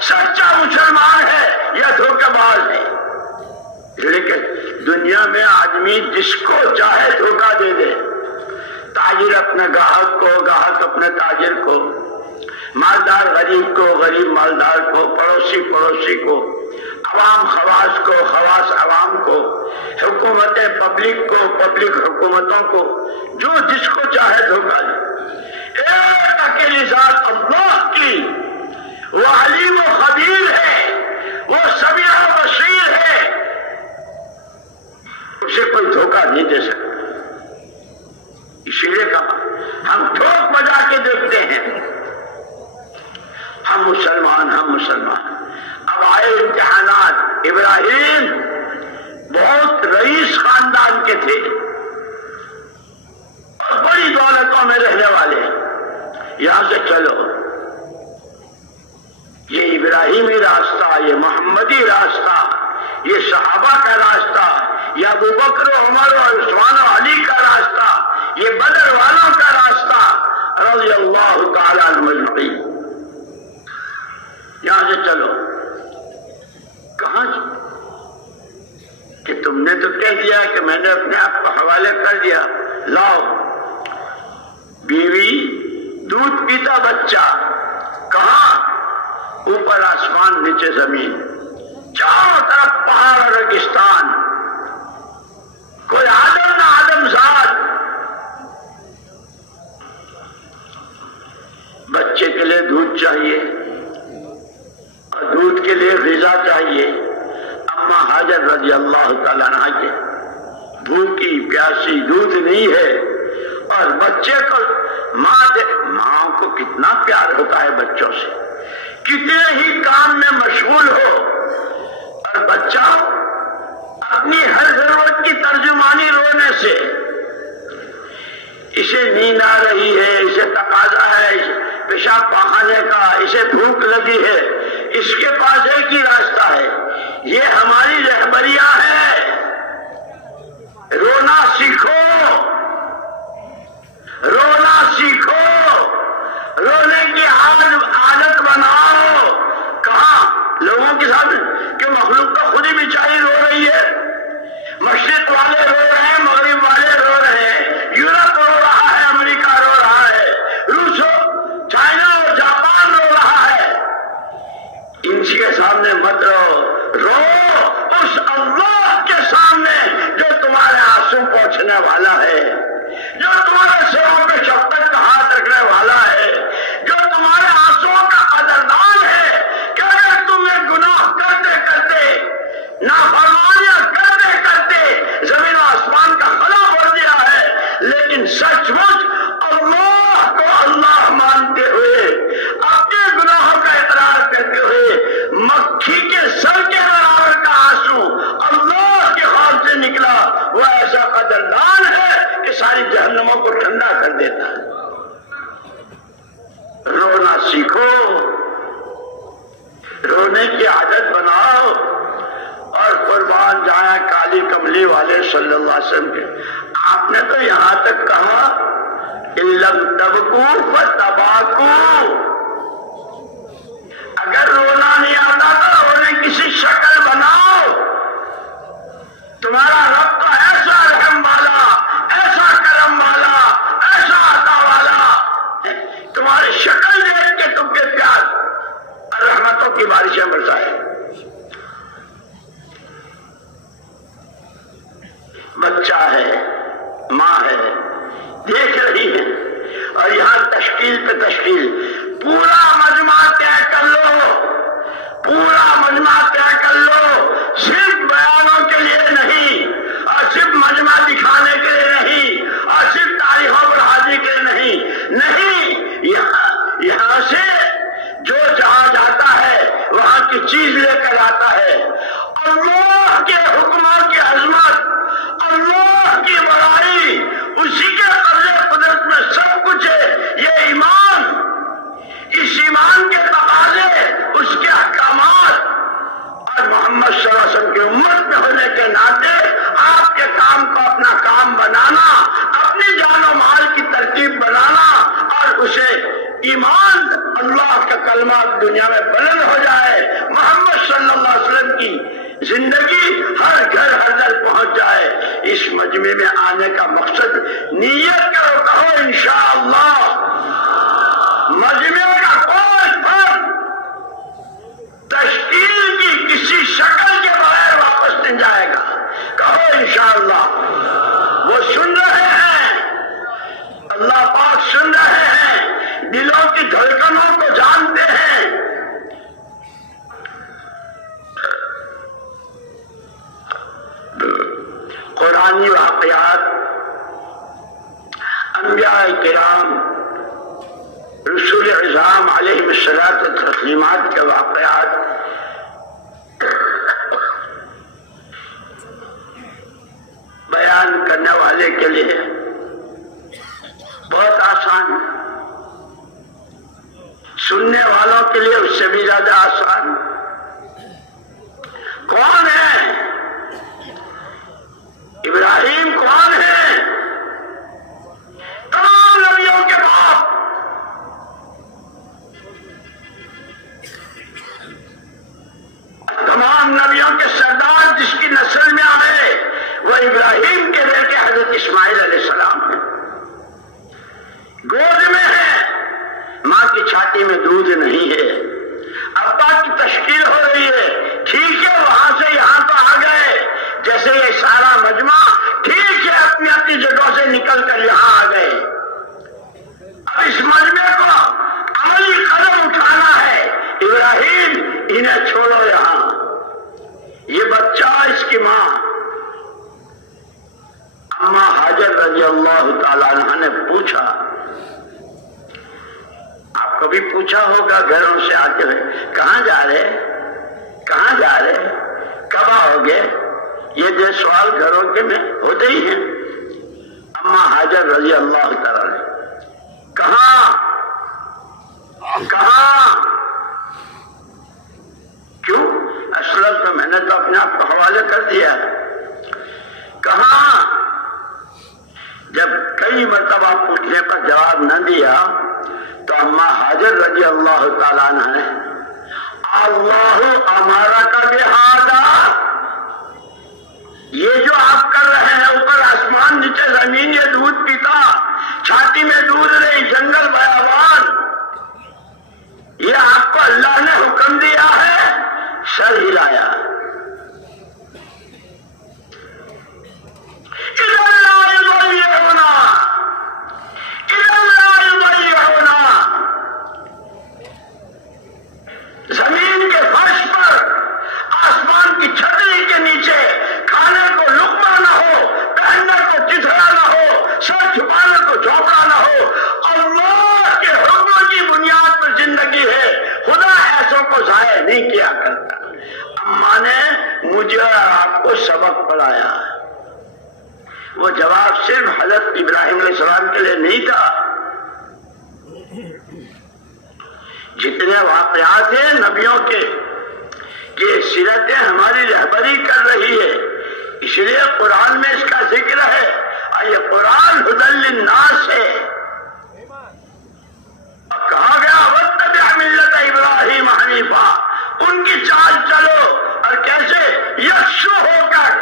سچا مسلمان ہے یا دھوکہ باز ہے۔ لیکن دنیا میں آدمی جس کو چاہے دھوکہ دے دے، تاجر اپنے گاہک کو، گاہک اپنے تاجر کو، مالدار غریب کو، غریب مالدار کو، پڑوسی پڑوسی کو، عوام خواص کو، خواص عوام کو، حکومتیں پبلک کو، پبلک حکومتوں کو، جو جس کو چاہے دھوکہ دے۔ ایک اکیلی ذات اللہ کی، وہ علیم و خبیر ہے، وہ سمیع و بصیر ہے، اسے کوئی دھوکہ نہیں دے سکتا۔ اسی لیے کہا ہم ٹھوک بجا کے دیکھتے ہیں ہم مسلمان، ہم مسلمان۔ اب آئے امتحانات۔ ابراہیم بہت رئیس خاندان کے تھے اور بڑی دولتوں میں رہنے والے، یہاں سے چلو یہ ابراہیمی راستہ، یہ محمدی راستہ، یہ صحابہ کا راستہ، یہ ابو بکر و عمر و عثمان و علی کا راستہ، یہ بدر والوں کا راستہ رضی اللہ تعالیٰ عنہ اجمعین، یہاں سے چلو۔ کہاں کہ تم نے تو کہہ دیا کہ میں نے اپنے آپ کو حوالے کر دیا، لاؤ بیوی، دودھ پیتا بچہ، کہاں؟ اوپر آسمان نیچے زمین، چاروں طرف پہاڑ اور ریگستان، کوئی آدم نہ آدم زاد۔ بچے کے لیے دودھ چاہیے اور دودھ کے لیے غذا چاہیے۔ اما حاجر رضی اللہ تعالیٰ عنہ کے بھوکی پیاسی، دودھ نہیں ہے، اور بچے کو ماں کو کتنا پیار ہوتا ہے بچوں سے، کتنے ہی کام میں مشغول ہو، اور بچہ اپنی ہر ضرورت کی ترجمانی رونے سے، اسے نیند آ رہی ہے، اسے تقاضا ہے پیشاب پاخانے کا، اسے بھوک لگی ہے، اس کے پاس ایک ہی راستہ ہے، یہ ہماری رہبریاں ہیں، رونا سیکھو، رونا سیکھو، رونے کی عادت بناؤ۔ کہاں؟ لوگوں کے سامنے کہ مخلوق تو خود ہی بیچاری رو رہی ہے، مشرق والے رو رہے ہیں، مغرب والے رو رہے ہیں، یورپ رو رہا ہے، امریکہ رو رہا ہے، روس، چائنا اور جاپان رو رہا ہے۔ ان کے سامنے مت رو اس اللہ کے سامنے جو تمہارے آنسو پوچھنے والا ہے، جو تمہارے سروں پہ شفقت کا ہاتھ رکھنے والا ہے، جو تمہارے آنسو کا قدردان ہے کہ اگر تم نے گناہ کرتے کرتے، نافرمانیاں کرتے کرتے زمین و آسمان کا خلا بڑھ دیا ہے، لیکن سچ مچ اللہ کو اللہ مانتے ہوئے، اپنے گناہوں کا اقرار کرتے ہوئے، مکھی کے سر کے برابر کا آنسو اللہ کے خوف سے نکلا، وہ ایسا قدردان ہے کہ ساری جہنموں کو ٹھنڈا کر دیتا ہے۔ رونا سیکھو، رونے کی عادت بناؤ، اور قربان جائیں کالی کملی والے صلی اللہ علیہ وسلم کے، آپ نے تو یہاں تک کہا اِلَّمْ تَبْكُوا فَتَبَاكُوا، اگر رونا نہیں آتا تو رونے کسی شکل بناؤ۔ تمہارا رب تو ایسا رحم والا، ایسا کرم والا، ایسا عطا والا، تمہاری شکل دیکھ کے تم کے پیار اور رحمتوں کی بارشیں برسائے۔ بچہ ہے، ماں ہے، دیکھ رہی ہے، اور یہاں تشکیل پہ تشکیل، پورا مجمع طے کر لو ہو، پورا مجمع طے کر لو، صرف بیانوں کے لیے نہیں اور صرف مجمع دکھانے کے لیے نہیں اور صرف تاریخوں پر حاضری کے لیے نہیں، یہاں سے جو جہاں جاتا ہے وہاں کی چیز لے کر آتا ہے۔ اللہ کے حکموں کی عظمت، اللہ کی بڑائی، اسی کے قبضے قدرت میں سب کچھ ہے۔ یہ ایمان، اس ایمان کے تقاضے، اس کے احکامات اور محمد صلی اللہ علیہ وسلم کی امت میں ہونے کے ناطے آپ کے کام کو اپنا کام بنانا، اپنی جان و مال کی ترتیب بنانا اور اسے ایمان، اللہ کا کلمہ دنیا میں بلند ہو جائے، محمد صلی اللہ علیہ وسلم کی زندگی ہر گھر ہر در پہنچ جائے۔ اس مجمع میں آنے کا مقصد نیت کرو، کہو انشاءاللہ۔ مجمع کا کوئی فرد تشکیل کی کسی شکل کے بغیر واپس نہیں جائے گا، کہو انشاءاللہ۔ وہ سن رہے ہیں، اللہ پاک سن رہے ہیں، دلوں کی دھڑکنوں کو جانتے ہیں۔ قرآنی واقعات، انبیاء کرام، رسول اعظام علیہ الصلاۃ والتسلیمات کے واقعات بیان کرنے والے کے لیے بہت آسان ہے، سننے والوں کے لیے اس سے بھی زیادہ آسان۔ کون ہے ابراہیم؟ کون ہے؟ تمام نبیوں کے باپ، تمام نبیوں کے سردار، جس کی نسل میں آئے وہ ابراہیم کے بیٹے حضرت اسماعیل علیہ السلام ہیں۔ گود میں ہے، ماں کی چھاتی میں دودھ نہیں ہے، ابا کی تشکیل ہو رہی ہے، ٹھیک ہے، وہاں سے یہاں تو آ گئے، جیسے یہ سارا مجمع ٹھیک ہے اپنی اپنی جگہوں سے نکل کر یہاں آ گئے۔ اب اس مجمع کو عملی قدم اٹھانا ہے۔ ابراہیم، انہیں چھوڑو یہاں، یہ بچہ، اس کی ماں اما حاجر رضی اللہ تعالیٰ عنہ نے پوچھا، آپ کبھی پوچھا ہوگا گھروں سے آتے ہوئے، کہاں جا رہے، کہاں جا رہے، کب آؤ گے؟ یہ جو سوال گھروں کے میں ہوتے ہی ہیں۔ اما حاجر رضی اللہ تعالیٰ نے کہاں کیوں؟ اسلم تو میں نے تو اپنے آپ کو حوالے کر دیا، کہاں؟ جب کئی مرتبہ پوچھنے پر جواب نہ دیا تو اما حاجر رضی اللہ تعالیٰ عنہ نے اللہ ہمارا کا بہذا، یہ جو آپ کر رہے ہیں، اوپر آسمان نیچے زمین، یہ دودھ پیتا، چھاتی میں دودھ نہیں، جنگل بیابان، یہ آپ کو اللہ نے حکم دیا ہے؟ سر ہلایا۔ زمین کے فرش پر، آسمان کی چھتری کے نیچے، کھانے کو لقمہ نہ ہو، پہننے کو چتھڑا نہ ہو، سر چھپانے کو جھونپڑا نہ ہو، اللہ کے حکم کی بنیاد پر زندگی ہے، خدا ایسوں کو ضائع نہیں کیا کرتا۔ اماں نے مجھے اور آپ کو سبق پڑھایا۔ وہ جواب صرف حضرت ابراہیم علیہ السلام کے لیے نہیں تھا، جتنے واقعات ہیں نبیوں کے، یہ سیرتیں ہماری رہبری کر رہی ہے، اس لیے قرآن میں اس کا ذکر ہے، اور یہ قرآن ہدی للناس ہے۔ اور کہا گیا واتبع ملت ابراہیم حنیفا، ان کی چال چلو، اور کیسے؟ یکسو ہو کر،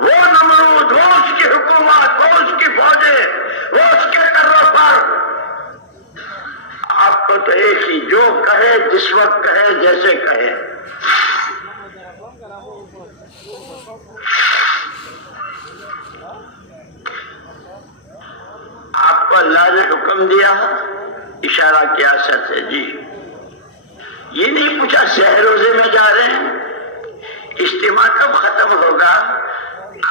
وہ نمرود، وہ اس کی حکومت، وہ اس کی فوجیں، وہ اس کے تصرفات، آپ کو تو ایک ہی، جو کہے، جس وقت کہے، جیسے کہے۔ آپ کو اللہ نے حکم دیا، اشارہ کیا سر سے، جی یہ نہیں پوچھا سہ روزے میں جا رہے ہیں، اجتماع کب ختم ہوگا،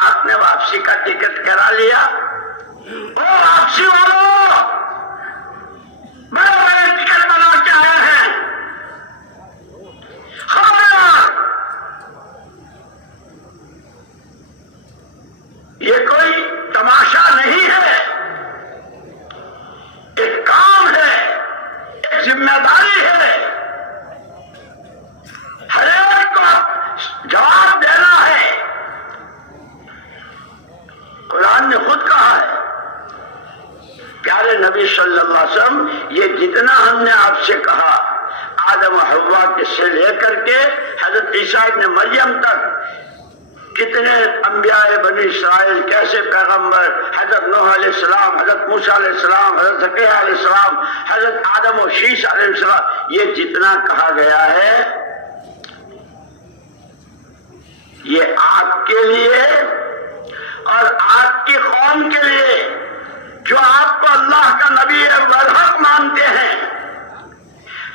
آپ نے واپسی کا ٹکٹ کرا لیا، او واپسی والوں بڑے بڑے ٹکٹ بنا کے آئے ہیں، خبردار، یہ کوئی تماشا نہیں ہے، ایک کام ہے، ایک ذمہ داری ہے، ہر ایک کو جواب دینا ہے۔ قرآن نے خود کہا ہے، پیارے نبی صلی اللہ علیہ وسلم، یہ جتنا ہم نے آپ سے کہا آدم و حوا سے لے کر کے حضرت عیسیٰ ابن مریم تک، کتنے انبیاء بنی اسرائیل، کیسے پیغمبر، حضرت نوح علیہ السلام، حضرت موسیٰ علیہ السلام، حضرت زکریا علیہ السلام، حضرت آدم و شیش علیہ السلام، یہ جتنا کہا گیا ہے یہ آپ کے لیے اور آپ کی قوم کے لیے جو آپ کو اللہ کا نبی برحق مانتے ہیں،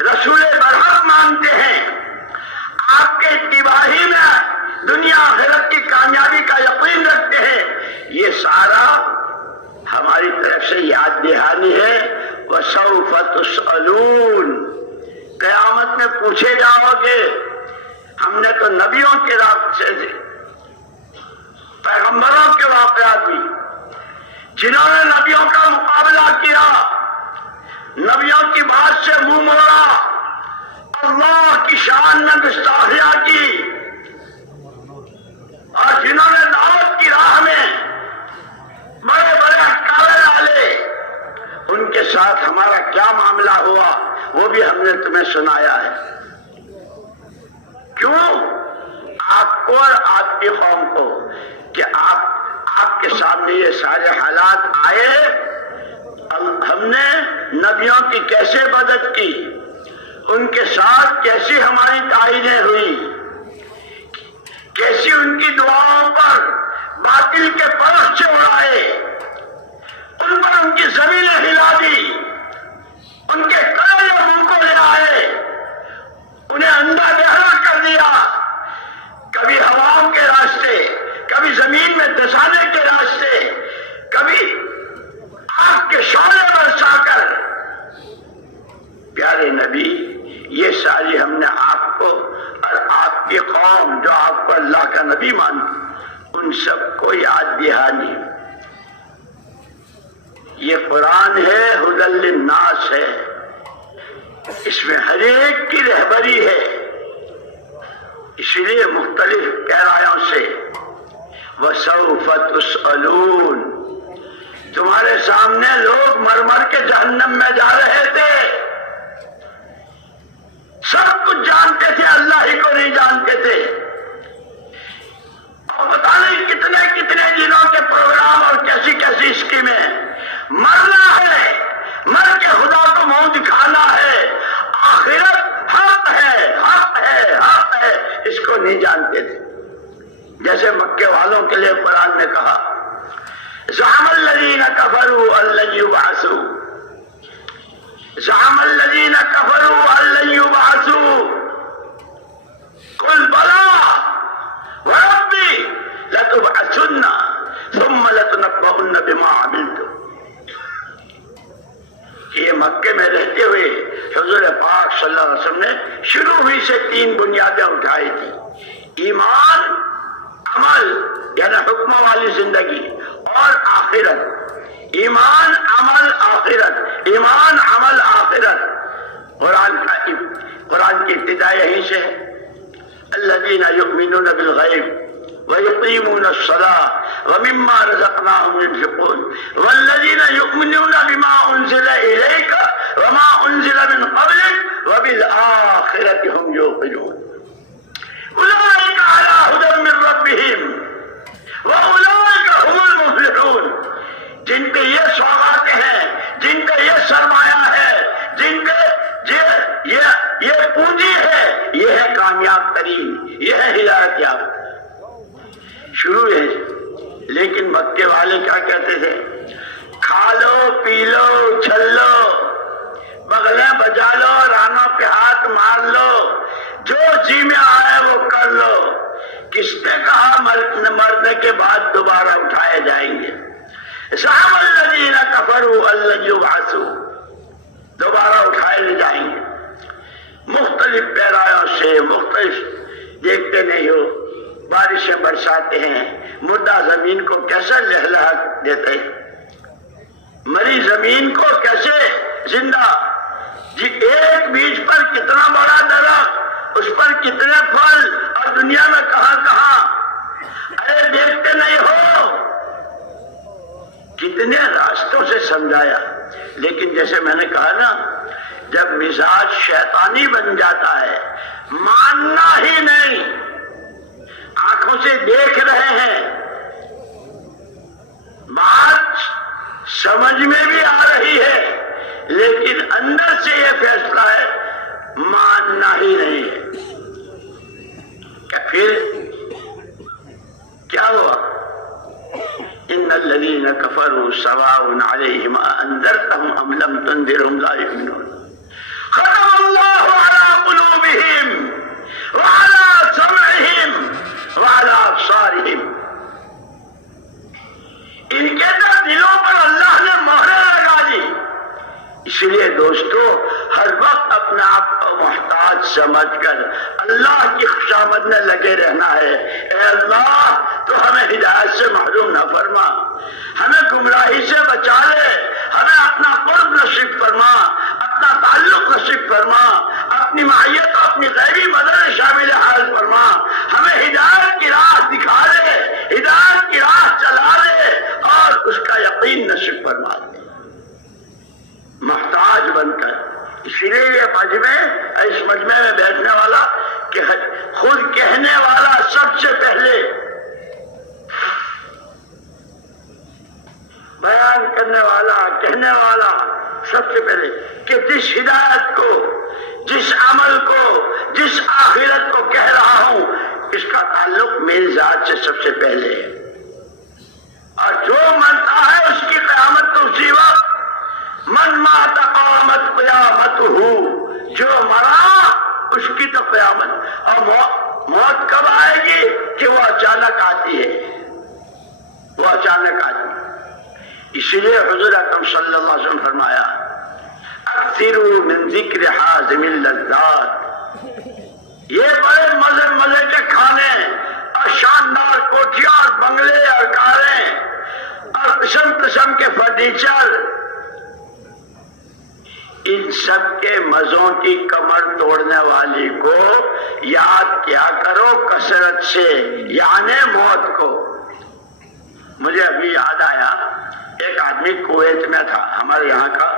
رسول برحق مانتے ہیں، آپ کے اتباعی میں دنیا آخرت کی کامیابی کا یقین رکھتے ہیں، یہ سارا ہماری طرف سے یاد دہانی ہے۔ وَسَوْفَ تُسْأَلُونَ، قیامت میں پوچھے جاؤ گے۔ ہم نے تو نبیوں کے راستے سے، پیغمبروں کے واقعات بھی، جنہوں نے نبیوں کا مقابلہ کیا، نبیوں کی بات سے منہ موڑا، اللہ کی شان میں گستاخیاں کی، اور جنہوں نے دعوت کی راہ میں بڑے بڑے اٹکالے ڈالے، ان کے ساتھ ہمارا کیا معاملہ ہوا وہ بھی ہم نے تمہیں سنایا ہے۔ کیوں؟ آپ کو اور آپ کی قوم کو، کہ آپ کے سامنے یہ سارے حالات آئے، ہم نے نبیوں کی کیسے مدد کی، ان کے ساتھ کیسی ہماری تائیدیں ہوئی، کیسی ان کی دعاؤں پر باطل کے پرخ سے اڑائے، ان پر ان کی زمینیں ہلا دی، ان کے قلب منہ کو لے آئے، انہیں اندھا بہرا کر دیا، کبھی ہواؤں کے راستے، کبھی زمین میں دسانے کے راستے، کبھی آگ کے شعلے برسا کر۔ پیارے نبی، یہ ساری ہم نے آپ کو اور آپ کی قوم جو آپ کو اللہ کا نبی مانتی، ان سب کو یاد دہانی۔ یہ قرآن ہے، ھدی للناس ہے، اس میں ہر ایک کی رہبری ہے، اس لیے مختلف گہرائیوں سے وَسَوْفَ تُسْأَلُونَ، تمہارے سامنے لوگ مر مر کے جہنم میں جا رہے تھے، سب کچھ جانتے تھے، اللہ ہی کو نہیں جانتے تھے، اور پتہ نہیں کتنے کتنے دنوں کے پروگرام اور کیسی کیسی اسکیمیں، مرنا ہے، مر کے خدا کو منہ دکھانا ہے، آخرت حق ہے، حق ہے، حق ہے، اس کو نہیں جانتے تھے۔ جیسے مکے والوں کے لیے قرآن نے کہا زعم الذین کفروا ان لن یبعثوا، زعم الذین کفروا ان لن یبعثوا، قل بلی وربی لتبعثن ثم لتنبؤن بما عملتم۔ یہ مکے میں رہتے ہوئے حضور پاک صلی اللہ علیہ وسلم نے شروع ہوئی سے 3 بنیادیں اٹھائی تھی، ایمان، عمل یعنی حکم والی زندگی، اور آخرت، ایمان، عمل، آخرت، ایمان، عمل، آخرت۔ قرآن کی ابتدا یہیں سے ہے، الذین یؤمنون بالغیب وَيُقِيمُونَ الصَّلَاةَ وَمِمَّا رَزَقْنَاهُمْ يُنْفِقُونَ وَالَّذِينَ يُؤْمِنُونَ بِمَا أُنزِلَ إِلَيْكَ وَمَا أُنزِلَ مِنْ قَبْلِكَ وَبِالْآخِرَةِ هُمْ يُوقِنُونَ أُولَئِكَ عَلَى هُدًى مِنْ رَبِّهِمْ وَأُولَئِكَ هُمُ الْمُفْلِحُونَ، جن پہ یہ سوغاتیں ہیں، جن پہ یہ سرمایہ ہے، جن پہ یہ پونجی ہے، یہ ہے کامیاب ترین، یہ ہے ہدایت یافتہ۔ شروع ہے، لیکن مکے والے کیا کہتے تھے؟ کھا لو، پی لو، اچھل لو، بغلیں بجا لو، رانوں پہ ہاتھ مار لو، جو جی میں آئے وہ کر لو. کس نے کہا مرنے کے بعد دوبارہ اٹھائے جائیں گے؟ زعم الذین کفروا ان لن یبعثوا، دوبارہ اٹھائے لے جائیں گے. مختلف پیرایوں سے مختلف دیکھتے نہیں ہو، بارشیں برساتے ہیں، مردہ زمین کو کیسے لہلہا دیتے ہیں، مری زمین کو کیسے زندہ. جی ایک بیج پر کتنا بڑا درخت، اس پر کتنے پھل، اور دنیا میں کہاں کہاں. ارے دیکھتے نہیں ہو. کتنے راستوں سے سمجھایا، لیکن جیسے میں نے کہا نا، جب مزاج شیطانی بن جاتا ہے ماننا ہی نہیں. آنکھوں سے دیکھ رہے ہیں، بات سمجھ میں بھی آ رہی ہے، لیکن اندر سے یہ فیصلہ ہے ماننا ہی نہیں ہے. کہ پھر کیا ہوا؟ ان الذین کفروا سواء علیہم انذرتهم ام لم تنذرهم لا یؤمنون. ختم اللہ علی قلوبہم وعلی سمعہم وعلی ابصارہم. ان کے دلوں پر اللہ نے مہریں لگا دی. اس لیے دوستو ہر وقت اپنے آپ کو محتاج سمجھ کر اللہ کی خوشامد میں لگے رہنا ہے. اے اللہ تو ہمیں ہدایت سے محروم نہ فرما، ہمیں گمراہی سے بچا لے، ہمیں اپنا قرب نصیب فرما، اپنا تعلق نصیب فرما، اپنی معیت اور اپنی غیبی مدد شامل حال فرما. ہمیں ہدایت کی راہ دکھا دے، ہدایت کی راہ چلا دے، اور اس کا یقین نصیب فرما دے محتاج بن کر. اسی لیے یہ اس مجمع میں بیٹھنے والا کہ خود کہنے والا سب سے پہلے، بیان کرنے والا کہنے والا سب سے پہلے، کہ جس ہدایت کو، جس عمل کو، جس آخرت کو کہہ رہا ہوں، اس کا تعلق میری ذات سے سب سے پہلے ہے. اور جو مرتا ہے اس کی قیامت تو اسی وقت، من مات قامت قیامت ہو، جو مرا اس کی تو قیامت. اور موت کب آئے گی؟ کہ وہ اچانک آتی ہے، وہ اچانک آتی ہے. اسی لیے حضور اکرم صلی اللہ علیہ وسلم فرمایا اکثروا من ذکر حازم اللذات. یہ بڑے مزے مزے کے کھانے اور شاندار کوٹھیاں اور بنگلے اور کاریں اور قسم قسم کے فرنیچر، ان سب کے مزوں کی کمر توڑنے والی کو یاد کیا کرو کثرت سے، یعنی موت کو. مجھے ابھی یاد آیا، ایک آدمی کویت میں تھا، ہمارے یہاں کا،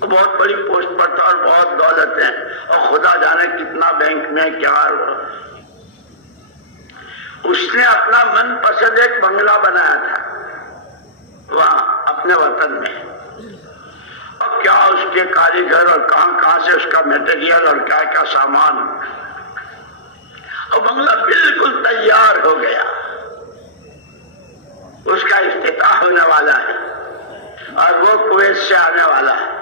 بہت بڑی پوسٹ پر تھا اور بہت دولت ہے، اور خدا جانے کتنا بینک میں کیا. اس نے اپنا من پسند ایک بنگلہ بنایا تھا وہاں اپنے وطن میں. اور کیا اس کے کاریگر اور کہاں سے اس کا میٹیریل اور کیا کیا سامان، اور بنگلہ بالکل تیار ہو گیا. اس کا افتتاح ہونے والا ہے اور وہ کویت سے آنے والا ہے.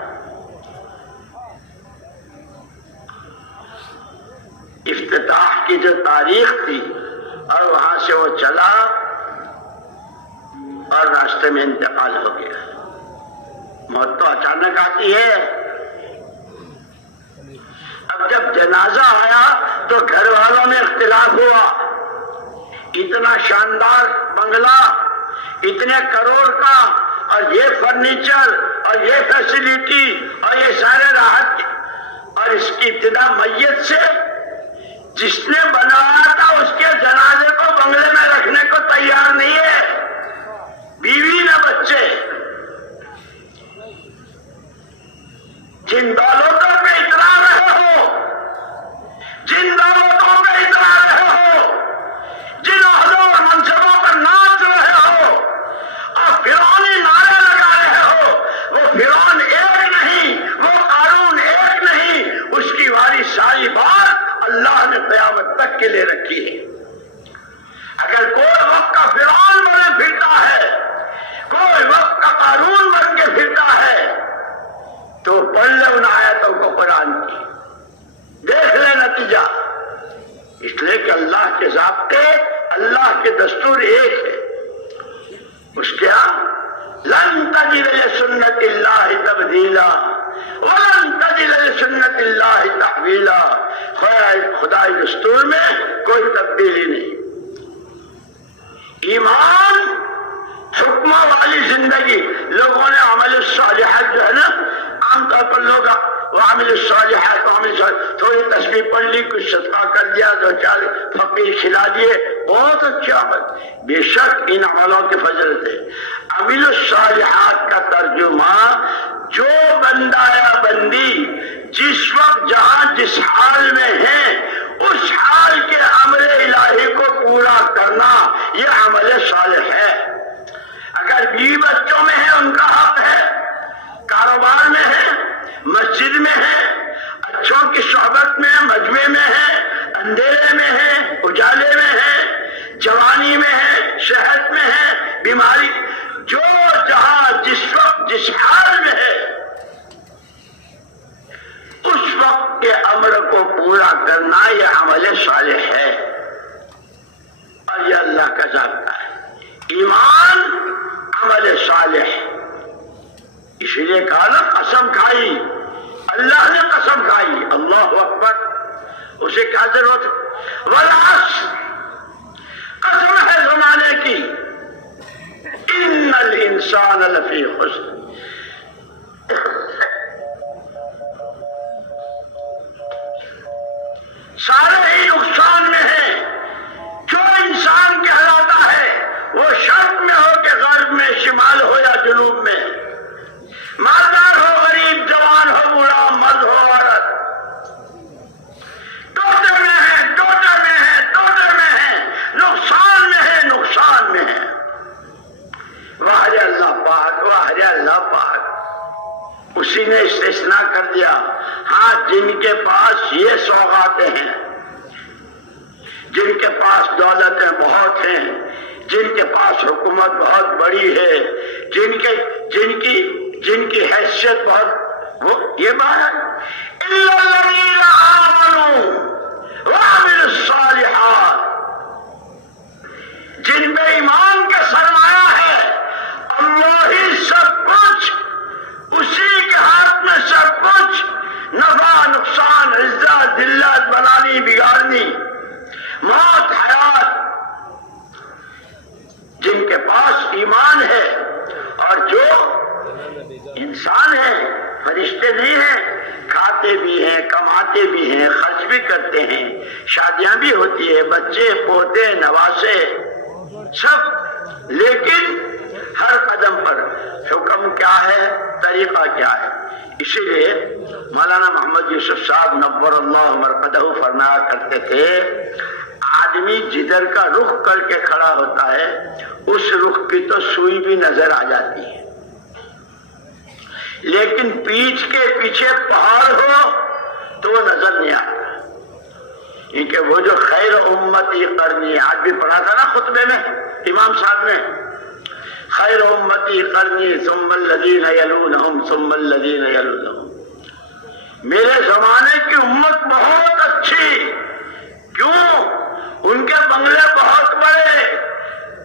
افتتاح کی جو تاریخ تھی، اور وہاں سے وہ چلا اور راستے میں انتقال ہو گیا. موت تو اچانک آتی ہے. اب جب جنازہ آیا تو گھر والوں میں اختلاف ہوا. اتنا شاندار بنگلہ، اتنے کروڑ کا، اور یہ فرنیچر اور یہ فیسیلیٹی اور یہ سارے راحت، اور اس کی ابتدا میت سے. جس نے بنوایا تھا اس کے جنازے کو بنگلے میں رکھنے کو تیار نہیں ہے، بیوی نہ بچے. جن دولتوں پہ اترا رہے ہو، جن دولتوں پہ اترا رہے ہو، جن عہدوں اور منصبوں پر ناچ رہے ہو اور فرعونی نعرے لگا رہے ہو، وہ فرعون ایک نہیں، وہ قارون ایک نہیں. اس کی ساری بات اللہ نے قیامت تک کے لیے رکھی ہے. اگر کوئی وقت کا فرعون بنے پھرتا ہے، کوئی وقت کا قارون بن کے پھرتا ہے، تو پڑھ لے ان آیتوں کو قرآن کی، دیکھ لینا نتیجہ، اس لیے کہ اللہ کے ضابطے، اللہ کے دستور ایک ہے. اس کیا لن تجد لسنت اللہ تبدیلا ولن تجد لسنت اللہ تحویلا. خدائی دستور میں کوئی تبدیلی نہیں. ایمان حکموں والی زندگی. لوگوں نے عمل الصالحات جو ہے نا، عام طور پر لوگ وعمل الصالحات تھوڑی تسبیح پڑھ لی، کچھ صدقہ کر دیا، دو چار فقیر کھلا دیے، بہت اچھا عمل. بے شک ان عملوں کے فضل سے. عمل الصالحات کا ترجمہ جو بندہ یا بندی جس وقت جہاں جس حال میں ہے اس حال کے امر الہی کو پورا کرنا، یہ عمل صالح ہے. اگر بیوی بچوں میں ہے ان کا حق ہے، کاروبار میں ہے، مسجد میں ہے، اچھوں کی صحبت میں، مجمع میں ہے، اندھیرے میں ہے، اجالے میں ہے، جوانی میں ہے، صحت میں ہے، بیماری، جو جہاں جس وقت جس حال میں ہے اس وقت کے امر کو پورا کرنا یہ عمل صالح ہے. اور یہ اللہ کا ضابطہ ہے. ایمان عمل صالح. اس لیے کہا نا قسم کھائی، اللہ نے قسم کھائی. اللہ اکبر. اسے کیا ضرورت؟ والعصر، قسم ہے زمانے کی. ان الانسان لفی خسر. سارے ہی نقصان میں ہے. جو انسان کہلاتا ہے وہ شرق میں ہو کہ غرب میں، شمال ہو یا جنوب میں، مالدار ہو غریب، جوان ہو بوڑھا، مرد ہو عورت، ٹوٹے میں ہے، ٹوٹے میں ہے، ٹوٹے میں ہے، نقصان میں ہے، نقصان میں ہے. واہ اللہ پاک، واہ اللہ پاک. اسی نے استثناء کر دیا. ہاں جن کے پاس یہ سوغاتیں ہیں، جن کے پاس دولتیں بہت ہیں، جن کے پاس حکومت بہت بڑی ہے، جن کی حیثیت بہت، وہ یہ بات ہے الا الذین آمنوا وعملوا الصالحات. جن میں ایمان کا سرمایہ ہے، اللہ ہی سب کچھ، اسی کے ہاتھ میں سب کچھ، نفع نقصان، عزت ذلت، بنانی بگاڑنی، موت حیات. جن کے پاس ایمان ہے اور جو انسان ہیں، فرشتے نہیں ہیں، کھاتے بھی ہیں، کماتے بھی ہیں، خرچ بھی کرتے ہیں، شادیاں بھی ہوتی ہے، بچے پوتے نواسے سب، لیکن ہر قدم پر حکم کیا ہے، طریقہ کیا ہے. اسی لیے مولانا محمد یوسف صاحب نور اللہ مرقدہ فرمایا کرتے تھے، آدمی جدھر کا رخ کر کے کھڑا ہوتا ہے اس رخ کی تو سوئی بھی نظر آ جاتی ہے، لیکن پیٹھ کے پیچھے پہاڑ ہو تو وہ نظر نہیں آتا. کیونکہ وہ جو خیر امتی قرنی، آج بھی پڑھا تھا نا خطبے میں امام صاحب نے، خیر امتی قرنی ثم الذین یلونہم ثم الذین یلونہم. میرے زمانے کی امت بہت اچھی. کیوں؟ ان کے بنگلے بہت بڑے،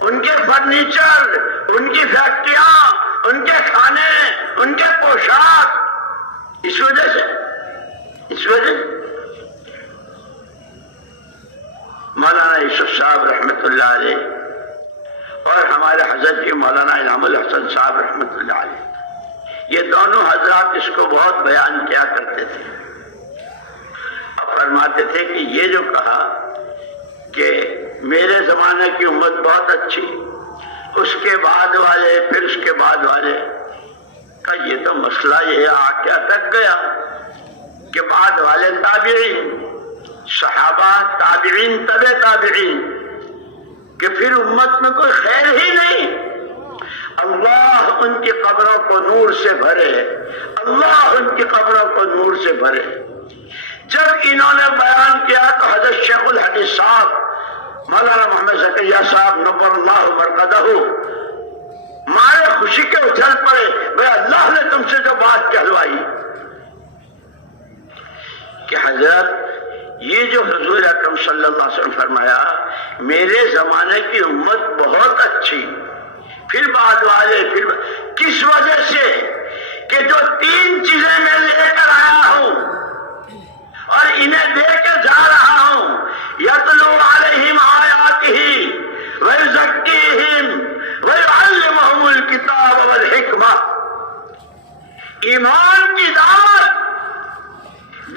ان کے فرنیچر، ان کی فیکٹریاں، ان کے کھانے، ان کے پوشاک. اس وجہ سے مولانا یوسف صاحب رحمت اللہ علیہ اور ہمارے حضرت جی مولانا انعام الحسن صاحب رحمت اللہ علیہ، یہ دونوں حضرات اس کو بہت بیان کیا کرتے تھے اور فرماتے تھے کہ یہ جو کہا کہ میرے زمانے کی امت بہت اچھی، اس کے بعد والے، پھر اس کے بعد والے کا یہ تو مسئلہ یہ آ کے اٹک گیا کہ بعد والے تابعین، صحابہ، تابعین، تبع تابعین، کہ پھر امت میں کوئی خیر ہی نہیں. اللہ ان کی قبروں کو نور سے بھرے، اللہ ان کی قبروں کو نور سے بھرے. جب انہوں نے بیان کیا تو حضرت شیخ الحدیث صاحب مولانا محمد زکریا صاحب نور اللہ مرقدہ مارے خوشی کے اچھل پڑے، بھئی اللہ نے تم سے جو بات کہلوائی کہ حضرت یہ جو حضور اکرم صلی اللہ علیہ وسلم فرمایا میرے زمانے کی امت بہت اچھی، پھر بعد والے، کس وجہ سے کہ جو 3 چیزیں میں لے کر آیا ہوں اور انہیں دے کے جا رہا ہوں، یتلو علیہم آیاتہ ویزکیہم ویعلمہم الکتاب والحکمہ، ایمان کی دعوت،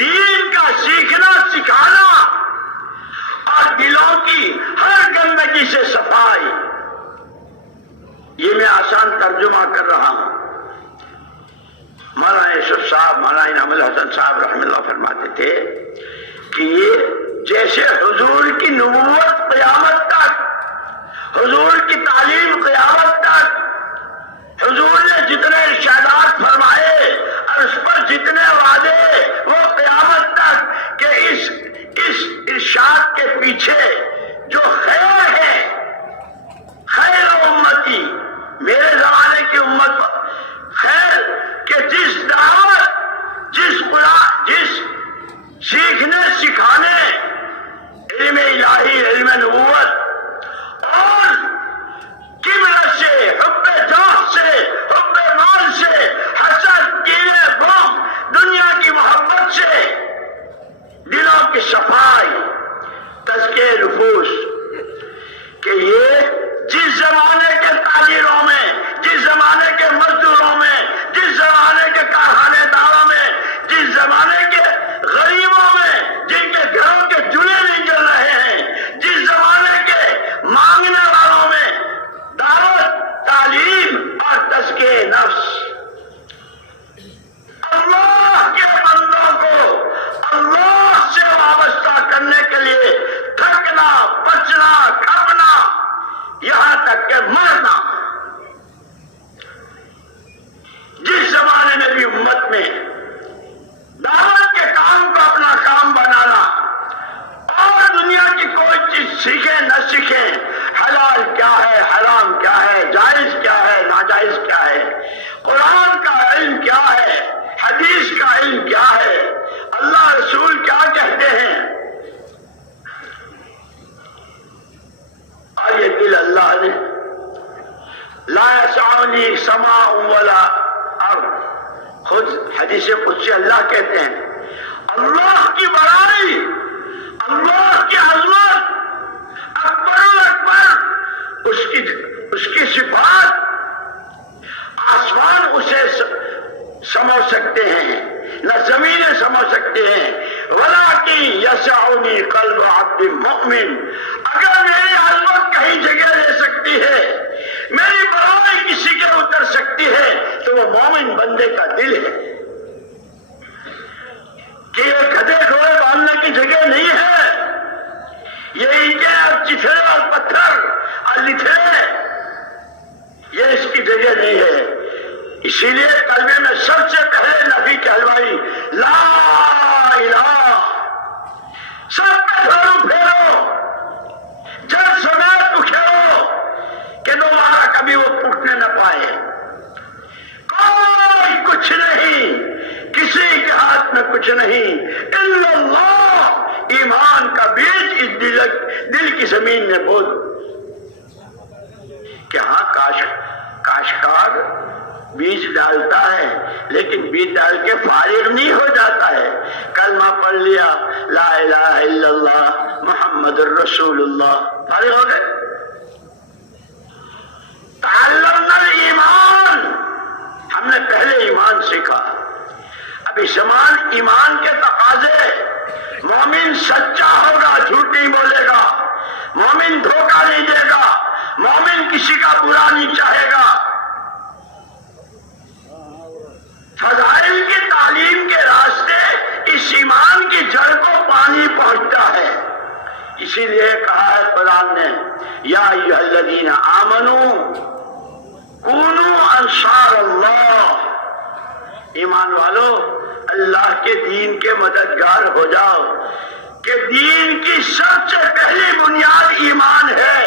دین کا سیکھنا سکھانا اور دلوں کی ہر گندگی سے صفائی۔ یہ میں آسان ترجمہ کر رہا ہوں۔ مولانا یوسف صاحب، مولانا انعام الحسن صاحب رحمہ اللہ فرماتے تھے کہ یہ جیسے حضور کی نبوت قیامت تک، حضور کی تعلیم قیامت تک، حضور نے جتنے ارشادات فرمائے اور اس پر جتنے وعدے وہ قیامت تک، کہ اس ارشاد کے پیچھے جو خیر ہے، خیر امتی، میرے زمانے کی امت خیر، کہ جس دعوت، جس سیکھنے سکھانے، علم الہی، علم نبوت اور کبر سے، حب جاہ سے، حب مال سے، حسد، کینے، بغض، دنیا کی محبت سے دلوں کی صفائی، تزکیہ نفوس، کہ یہ جس زمانے کے تاجروں میں، جس زمانے کے مزدوروں میں، جس زمانے کے کارخانے داروں میں، جس زمانے کے غریبوں میں جن کے گھروں کے چولہے نہیں جل رہے ہیں، جس زمانے کے مانگنے والوں میں دعوت، تعلیم اور تزکیہ نفس، اللہ کے بندوں کو اللہ سے وابستہ کرنے کے لیے تھکنا، بچنا، کھپنا، یہاں تک کہ مرنا، جس زمانے میں بھی امت میں دعوت کے کام کو اپنا کام بنانا اور دنیا کی کوئی چیز سیکھے نہ سیکھے، حلال کیا ہے، حرام کیا ہے، جائز کیا ہے، ناجائز کیا ہے، قرآن کا علم کیا ہے، حدیث کا علم کیا ہے، اللہ رسول کیا کہتے ہیں، اور یہ دل اللہ نے لا یسعنی سماء ولا ارض، خود حدیث قدسی اللہ کہتے ہیں اللہ کی بڑائی، اللہ کی عظمت، اکبر اکبر، اس کی صفات آسمان اسے سمجھ سکتے ہیں، نہ زمینیں سمجھ سکتے ہیں، ولیکن یسعنی قلب عبد مؤمن، اگر میری عظمت کہیں جگہ لے سکتی ہے، میری بڑائی کسی کے اتر سکتی ہے، تو وہ مومن بندے کا دل ہے، کہ یہ گدھے گھوڑے باندھنے کی جگہ نہیں ہے، یہ اینٹیں اور چتھرے اور پتھر اور لتھڑے، یہ اس کی جگہ نہیں ہے۔ اسی لیے کلمے میں سب سے پہلے نبی کہلوائی لا الہ، سب پہ جھاڑو پھیرو، جب سمیت اکھیرو کہ دوبارہ کبھی وہ پھوٹنے نہ پائے، کوئی کچھ نہیں، کسی کے ہاتھ میں کچھ نہیں، الا اللہ، ایمان کا بیج اس دل کی زمین میں بول، کہ ہاں کاشتکار بیج ڈالتا ہے لیکن بیج ڈال کے فارغ نہیں ہو جاتا ہے، کلمہ پڑھ لیا لا الہ الا اللہ محمد الرسول اللہ، فارغ ہو گئے۔ تعلمنا الایمان، ہم نے پہلے ایمان سیکھا، اب اس زمان ایمان کے تقاضے، مومن سچا ہوگا، جھوٹ نہیں بولے گا، مومن دھوکہ نہیں دے گا، مومن کسی کا برا نہیں چاہے گا، فضائل کی تعلیم کے راستے اس ایمان کی جڑ کو پانی پہنچتا ہے۔ اسی لیے کہا ہے قرآن نے یا ایھا الذین آمنوا کونوا انصار اللہ، ایمان والو اللہ کے دین کے مددگار ہو جاؤ، کہ دین کی سب سے پہلی بنیاد ایمان ہے۔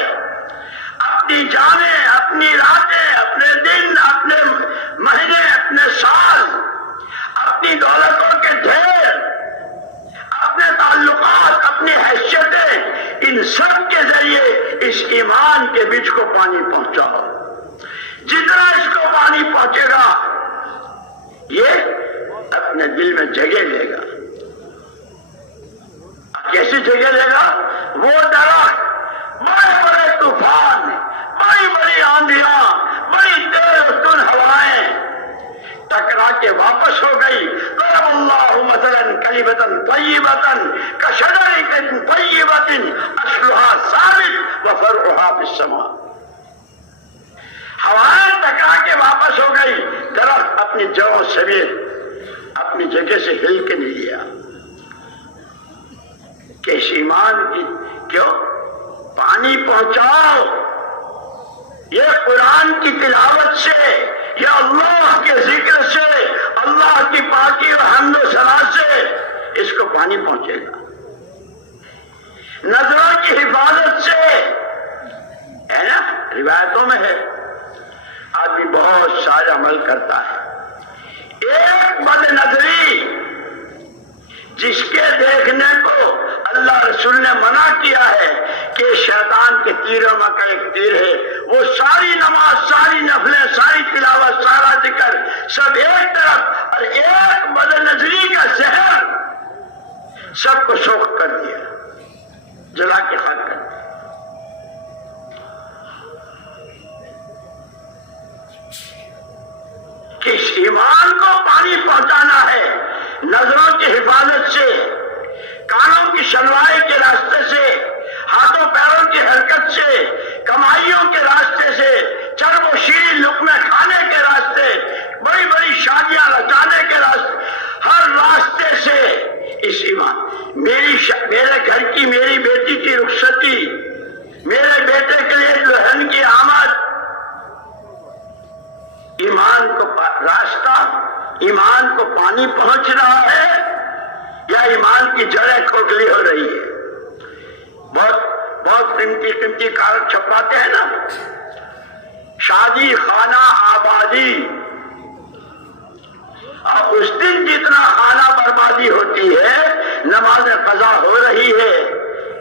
اپنی جانیں، اپنی راتیں، اپنے دن، اپنے مہینے، اپنے سال، اپنی دولتوں کے ڈھیر، اپنے تعلقات، ان سب کے ذریعے اس ایمان کے بیج کو پانی پہنچاؤ. جتنا اس کو پانی پہنچے گا یہ اپنے دل میں جگہ لے گا. کیسے جگہ لے گا؟ وہ درخت بڑے بڑے طوفان، بڑی بڑی آندھیاں، بڑی تیز تن ہوائیں ٹکرا کے واپس ہو گئی. ضرب اللہ مثلا کلمۃ طیبۃ کشجرۃ طیبۃ اصلها ثابت وفرعها فی السماء. ہوائیں ٹکرا کے واپس ہو گئی، درخت اپنی جڑوں سمیت اپنی جگہ سے ہل کے نہیں لیا. کہ اس ایمان کی کیوں پانی پہنچاؤ. یہ قرآن کی تلاوت سے، یہ اللہ کے ذکر سے، اللہ کی پاکی و حمد و ثنا سے اس کو پانی پہنچے گا. نظروں کی حفاظت سے ہے نا، روایتوں میں ہے آدمی بہت سارا عمل کرتا ہے. ایک بد نظری جس کے دیکھنے کو اللہ رسول نے منع کیا ہے کہ شیطان کے تیروں میں کا ایک تیر ہے، وہ ساری نماز، ساری نفلیں، ساری تلاوت، سارا ذکر سب ایک طرف، اور ایک بد نظری کا زہر سب کو سوکھ کر دیا، جلا کے خاک کر دیا. کہ اس ایمان کو پانی پہنچانا ہے نظروں کی حفاظت سے، کانوں کی شنوائی کے راستے سے، ہاتھوں پیروں کی حرکت سے، کمائیوں کے راستے سے، چرب و شیریں لقمے کھانے کے راستے، بڑی بڑی شادیاں رچانے کے راستے، ہر راستے سے اس ایمان. میرے گھر کی میری بیٹی کی رخصتی، میرے بیٹے کے لیے دلہن کی آمد، ایمان کو راستہ، ایمان کو پانی پہنچ رہا ہے یا ایمان کی جڑیں کھوکھلی ہو رہی ہے. بہت قیمتی کاغذ چھپاتے ہیں نا، شادی خانہ آبادی، اور اس دن جتنا خانہ بربادی ہوتی ہے، نماز قضا ہو رہی ہے،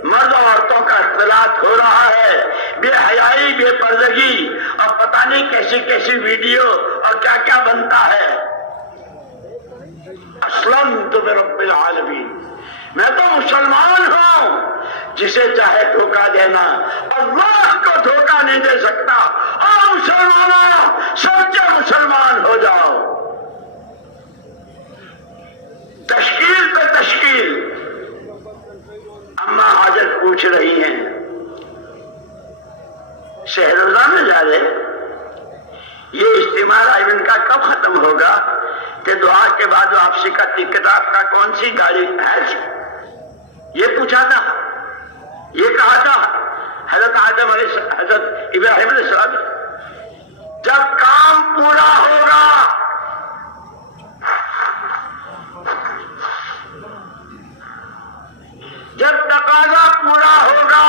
مرد و عورتوں کا اختلاط ہو رہا ہے، بے حیائی، بے پردگی، اور پتہ نہیں کیسی کیسی ویڈیو اور کیا کیا بنتا ہے. اسلمت برب العالمین، میں تو مسلمان ہوں. جسے چاہے دھوکہ دینا، اللہ کو دھوکہ نہیں دے سکتا. اور مسلمانوں سچے مسلمان ہو جاؤ. تشکیل پہ تشکیل. اماں حاجت پوچھ رہی ہیں شہر اللہ میں جا رہے، یہ اجتماع رائبن کا کب ختم ہوگا؟ کہ دعا کے بعد واپسی کا ٹکٹ آپ کا کون سی گاڑی ہے؟ یہ پوچھا تھا، یہ کہا تھا حضرت آدم علیہ، حضرت ابراہیم علیہ السلام. جب کام پورا ہوگا، جب تقاضا پورا ہوگا،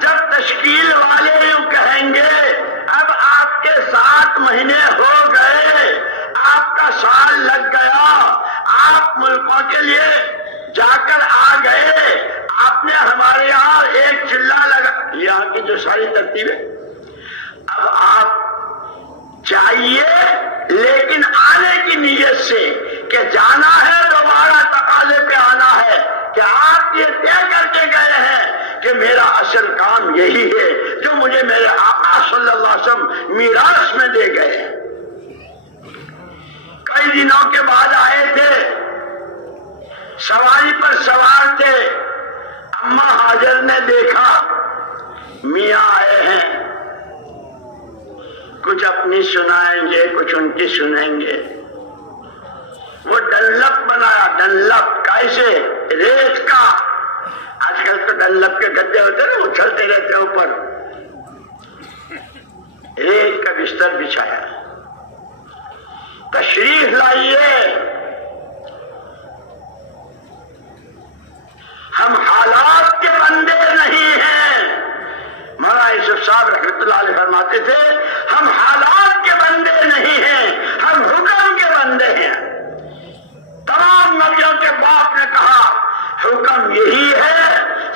جب تشکیل والے یوں کہیں گے اب آپ کے 7 مہینے ہو گئے، آپ کا سال لگ گیا، آپ ملکوں کے لیے جا کر آ گئے، آپ نے ہمارے یہاں ایک چلہ لگا، یہاں کی جو ساری ترتیبیں، اب آپ چاہیے لیکن آنے کی نیت سے کہ جانا ہے، دوبارہ تقاضے پہ آنا ہے کہ آپ یہ طے کر کے گئے ہیں کہ میرا اصل کام یہی ہے جو مجھے میرے آقا صلی اللہ علیہ وسلم میراث میں دے گئے. کئی دنوں کے بعد آئے تھے، سواری پر سوار تھے، اماں حاجر نے دیکھا میاں آئے ہیں، کچھ اپنی سنائیں گے، کچھ ان کی سنیں گے. وہ ڈنلپ بنایا، ڈنلپ کیسے؟ ریت کا. آج کل تو ڈنلپ کے گدے ہوتے ہیں، وہ چلتے رہتے ہیں اوپر. ریت کا بستر بچھایا، تشریف لائیے، ہم حالات کے بندے نہیں ہیں. مولانا یوسف صاحب رحمۃ اللہ علیہ فرماتے تھے ہم حالات کے بندے نہیں ہیں، ہم حکم کے بندے ہیں. تمام نبیوں کے باپ نے کہا حکم یہی ہے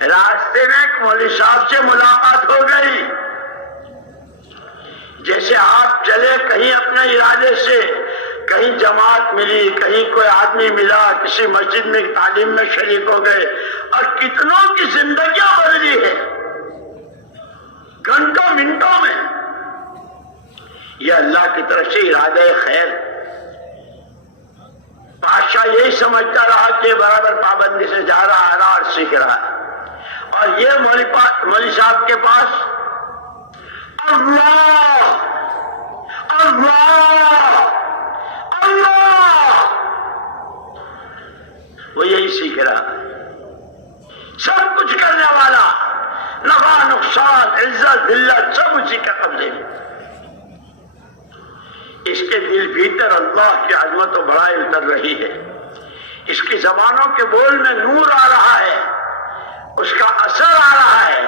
راستے میں ایک مولوی صاحب سے ملاقات ہو گئی. جیسے آپ چلے کہیں اپنے ارادے سے، کہیں جماعت ملی، کہیں کوئی آدمی ملا، کسی مسجد میں تعلیم میں شریک ہو گئے، اور کتنوں کی زندگیاں بدلی ہے گھنٹوں منٹوں میں. یہ اللہ کی طرف سے ارادہ خیر. بادشاہ یہی سمجھتا رہا کہ برابر پابندی سے جا رہا اور سیکھ رہا ہے، اور یہ مولوی صاحب کے پاس اللہ اللہ اللہ، وہ یہی سیکھ رہا. سب کچھ کرنے والا، نفع نقصان عزت ذلت سب اسی کے قبضے میں. اس کے دل بھیتر اللہ کی عظمت و بڑائی اتر رہی ہے. اس کی زبانوں کے بول میں نور آ رہا ہے، اس کا اثر آ رہا ہے.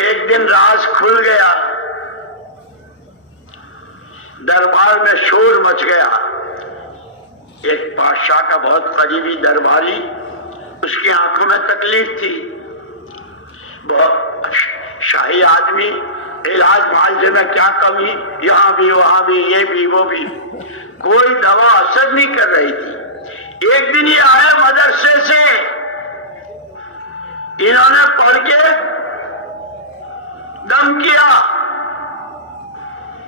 ایک دن راز کھل گیا، دربار میں شور مچ گیا. ایک بادشاہ کا بہت قریبی درباری، اس کی آنکھوں میں تکلیف تھی، بہت شاہی آدمی، علاج معالجے میں کیا کمی، یہاں بھی وہاں بھی، یہ بھی وہ بھی، کوئی دوا اثر نہیں کر رہی تھی. ایک دن یہ آئے مدرسے سے، انہوں نے پڑھ کے دم کیا،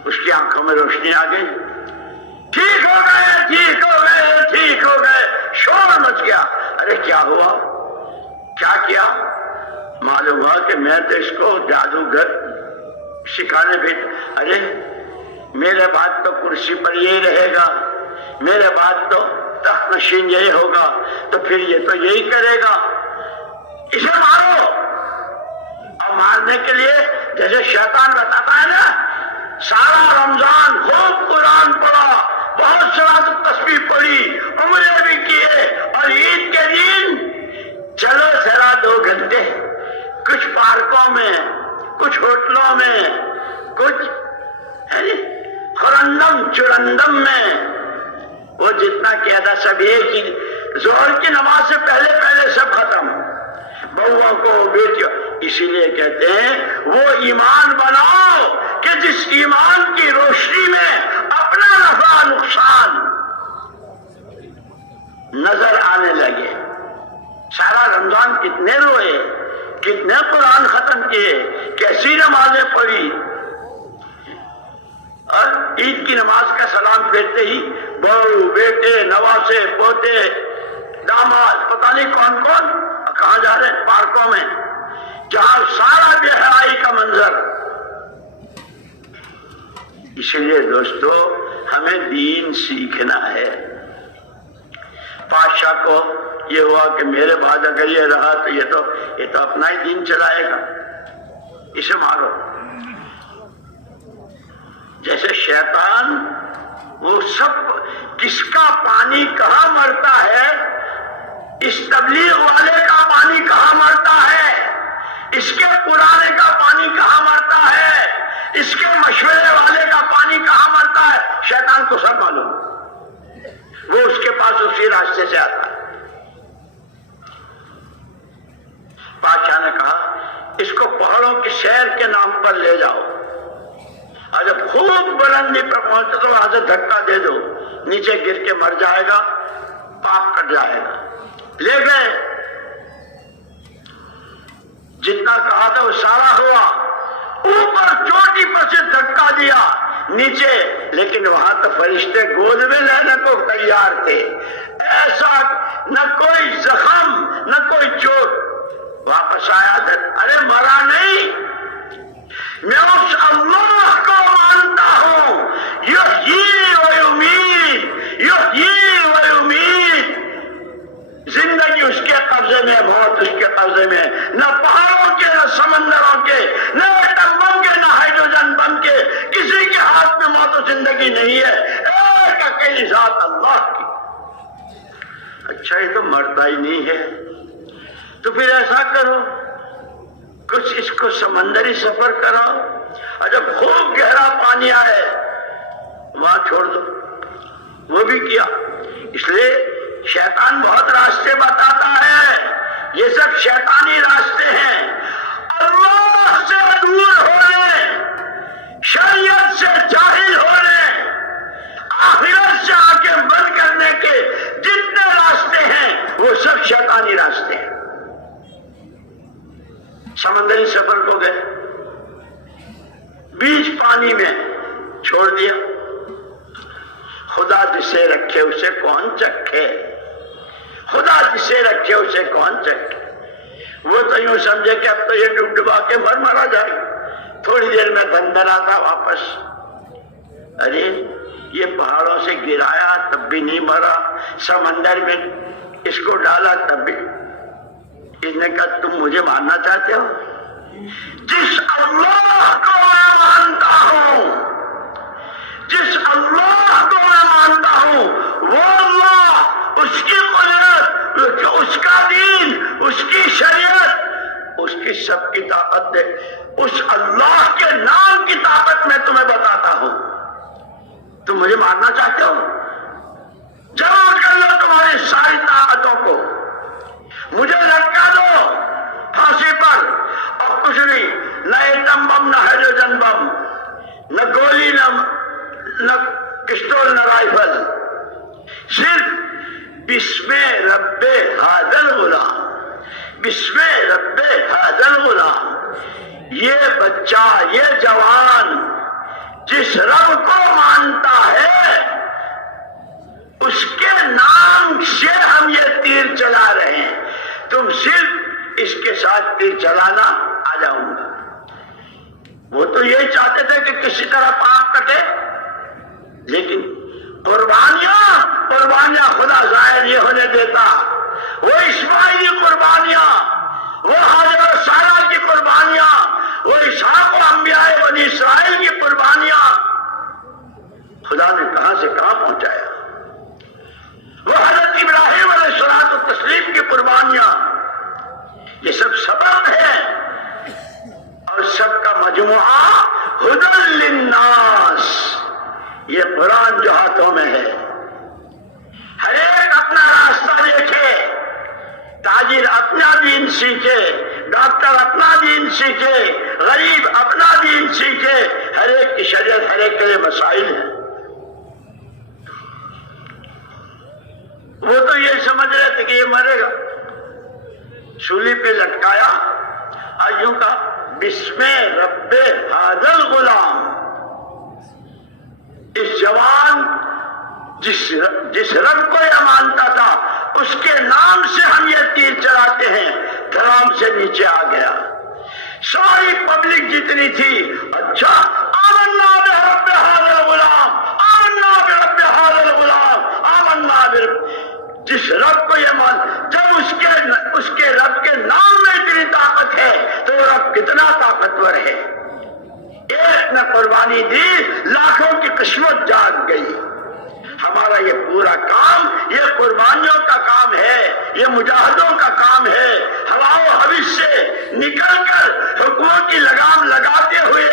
اس کی آنکھوں میں روشنی آ گئی. ٹھیک ہو گئے ٹھیک ہو گئے ٹھیک ہو گئے. شور مچ گیا. ارے کیا ہوا، کیا کیا؟ معلوم ہوا کہ میں تو اس کو جادوگر سکھانے بھی. ارے میرے بعد تو کرسی پر یہی رہے گا، میرے بعد تو تخت نشین یہی ہوگا، تو پھر یہ تو یہی کرے گا، اسے مارو. اور مارنے کے لیے جیسے شیطان بتاتا ہے نا، سارا رمضان خوب قرآن پڑھا، بہت صلاۃ التسبیح پڑھی، عمرے بھی کیے، اور عید کے دن چلو ذرا 2 گھنٹے کچھ پارکوں میں، کچھ ہوٹلوں میں، کچھ خرندم چرندم میں، وہ جتنا کیا تھا سب ایک ہی. ظہر کی نماز سے پہلے پہلے سب ختم، بہووں کو بیٹیوں. اسی لیے کہتے ہیں وہ ایمان بناؤ کہ جس ایمان کی روشنی میں اپنا نفع نقصان نظر آنے لگے. سارا رمضان کتنے روئے، کتنے قرآن ختم کیے، کیسی نمازیں پڑھی، اور عید کی نماز کا سلام پھیرتے ہی بہو بیٹے نواسے پوتے داماد پتہ نہیں کون کون کہاں جا رہے ہیں، پارکوں میں، جہاں سارا بے حیائی کا منظر. اسی لیے دوستو ہمیں دین سیکھنا ہے. بادشاہ کو یہ ہوا کہ میرے بعد اگر یہ رہا تو یہ تو اپنا ہی دین چلائے گا، اسے مارو. جیسے شیطان وہ سب، کس کا پانی کہاں مرتا ہے، اس تبلیغ والے کا پانی کہاں مرتا ہے، اس کے پرانے کا پانی کہاں مرتا ہے، اس کے مشورے والے کا پانی کہاں مرتا ہے، شیطان کو سب معلوم، وہ اس کے پاس اسی راستے سے آتا ہے. بادشاہ نے کہا اس کو پہاڑوں کی سیر کے نام پر لے جاؤ، اور جب خوب بلندی پر پہنچے تو وہاں سے دھکا دے دو، نیچے گر کے مر جائے گا، پاپ کٹ جائے گا. لے گئے، جتنا کہا تھا وہ سارا ہوا. اوپر چوٹی پر سے دھکا دیا، نیچے، لیکن وہاں تو فرشتے گود میں لینے کو تیار تھے. ایسا نہ کوئی زخم نہ کوئی چوٹ. واپس آیا، ارے مرا نہیں، میں اس اللہ کو مانتا ہوں، یحیی و یمیت، یحیی و یمیت. زندگی اس کے قبضے میں، موت اس کے قبضے میں، نہ پہاڑوں کے نہ سمندروں کے نہ ایٹم بم کے نہ ہائیڈروجن بم کے، کسی کے ہاتھ میں موت و زندگی نہیں ہے، ایک اکیلی ذات اللہ کی. اچھا یہ تو مرتا ہی نہیں ہے، تو پھر ایسا کرو کچھ اس کو سمندری سفر کراؤ، اور جب خوب گہرا پانی آئے وہاں چھوڑ دو. وہ بھی کیا. اس لیے شیطان بہت راستے بتاتا ہے، یہ سب شیطانی راستے ہیں۔ اللہ سے دور ہونے، شریعت سے جاہل ہونے، آخرت سے آنکھیں بند کرنے کے جتنے راستے ہیں وہ سب شیطانی راستے ہیں۔ سمندری سفر کو گئے، بیچ پانی میں چھوڑ دیا، خدا جسے رکھے اسے کون چکھے، خدا جسے رکھے اسے کون چکھے۔ وہ تو یوں سمجھے کہ اب تو یہ ڈوب ڈبا کے مرا جائے گا، تھوڑی دیر میں بندر آتا واپس۔ ارے یہ پہاڑوں سے گرایا تب بھی نہیں مرا، سمندر میں اس کو ڈالا تب بھی۔ اس نے کہا تم مجھے ماننا چاہتے ہو؟ جس اللہ کو میں مانتا ہوں، جس اللہ کو میں مانتا ہوں وہ اللہ، اس کی قدرت، اس کا دین، اس کی شریعت، اس کی سب کی طاقت ہے۔ اس اللہ کے نام کی طاقت میں تمہیں بتاتا ہوں، تم مجھے ماننا چاہتے ہو؟ جمع کر لو تمہاری ساری طاقتوں کو، مجھے لٹکا دو پھانسی پر، اور کچھ نہیں، نہ ایٹم بم، نہ ہائیڈروجن بم، نہ گولی، نہ پسٹول، نہ رائفل، صرف بسم رب ھذا الغلام، بسم رب ھذا الغلام۔ یہ بچہ، یہ جوان جس رب کو مانتا ہے اس کے نام سے ہم یہ تیر چلا رہے ہیں، تم صرف اس کے ساتھ تیر چلانا، آ جاؤں گا۔ وہ تو یہی چاہتے تھے کہ کسی طرح پاک کٹے، لیکن قربانیاں خدا ظاہر یہ ہونے دیتا۔ وہ اسماعیلی قربانیاں، وہ حاجر و سارہ کی قربانیاں، وہ اسحاق و انبیاء بنی اسرائیل کی قربانیاں خدا نے کہاں سے کہاں پہنچایا۔ وہ حضرت ابراہیم علیہ الصلوۃ والتسلیم کی قربانیاں، یہ سب سبب ہے، اور سب کا مجموعہ ھدی للناس۔ یہ قرآن جو ہاتھوں میں ہے، ہر ایک اپنا راستہ دیکھے، تاجر اپنا دین سیکھے، ڈاکٹر اپنا دین سیکھے، غریب اپنا دین سیکھے، ہر ایک کی شریعت، ہر ایک کے لیے مسائل ہیں۔ وہ تو یہ سمجھ رہے تھے کہ یہ مرے گا، سولی پہ لٹکایا، آئیوں کا بسم رب ھذا الغلام۔ اس جوان جس رب کو یہ مانتا تھا اس کے نام سے ہم یہ تیر چلاتے ہیں، دھرام سے نیچے آ گیا۔ ساری پبلک جتنی تھی، اچھا آمنا برب ھذا الغلام، آمنا برب ھذا الغلام، آمنا برب۔ جس رب کو یہ مان، جب اس کے رب کے نام میں اتنی طاقت ہے تو وہ رب کتنا طاقتور ہے۔ ایک نے قربانی دی، لاکھوں کی قسمت جاگ گئی۔ ہمارا یہ پورا کام، یہ قربانیوں کا کام ہے، یہ مجاہدوں کا کام ہے۔ ہوا و حوث سے نکل کر حکموں کی لگام لگاتے ہوئے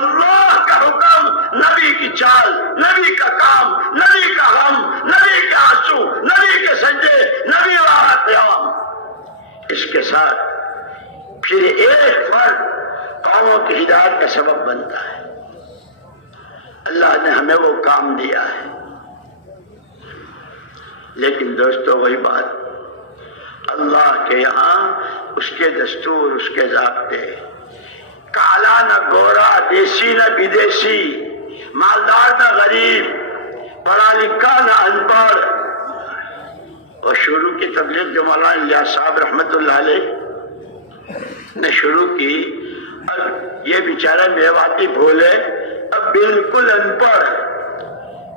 اللہ کا حکم، نبی کی چال، نبی کا کام، نبی کا غم، نبی کے آنسو، نبی کے سجدے، نبی والا قیام۔ اس کے ساتھ پھر ایک فرد قوموں کی ہدایت کا سبب بنتا ہے۔ اللہ نے ہمیں وہ کام دیا ہے، لیکن دوستو وہی بات، اللہ کے یہاں اس کے دستور، اس کے ضابطے، کالا نہ گورا، دیسی نہ بدیسی، مالدار نہ غریب، پڑھا لکھا نہ ان پڑھ۔ اور شروع کی تبلیغ جو مولانا الیاس صاحب رحمت اللہ علیہ نے شروع کی، اور یہ بیچارے میواتی بھولے، اب بالکل ان پڑھ۔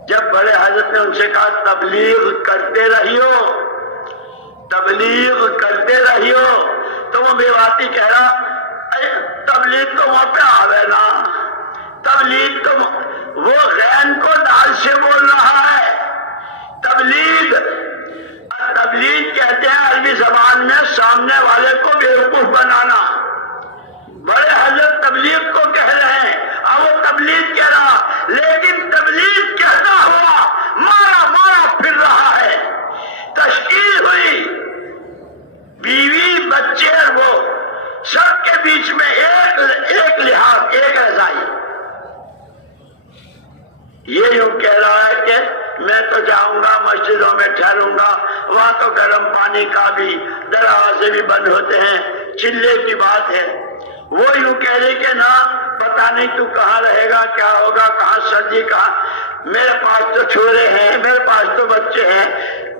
جب بڑے حضرت نے ان سے کہا تبلیغ کرتے رہیو، تبلیغ کرتے رہیو، تو وہ میواتی کہہ رہا تبلیغ تو وہاں پہ آوے نا، تبلیغ تو وہ غین کو دال سے بول رہا ہے۔ تبلیغ کہتے ہیں عربی زبان میں سامنے والے کو بیوقوف بنانا۔ بڑے حضرت تبلیغ کو کہہ رہے ہیں، اب وہ تبلیغ کہہ رہا، لیکن تبلیغ کہتا ہوا مارا پھر رہا ہے۔ تشکیل ہوئی، بیوی میں ٹھہروں گا، وہاں تو گرم پانی کا بھی دروازے بھی بند ہوتے ہیں، چلے کی بات ہے۔ وہ یوں کہہ رہی کہ نہ پتہ نہیں تو کہاں رہے گا، کیا ہوگا، کہاں سردی، کہاں، میرے پاس تو چھوڑے ہیں، میرے پاس تو بچے ہیں،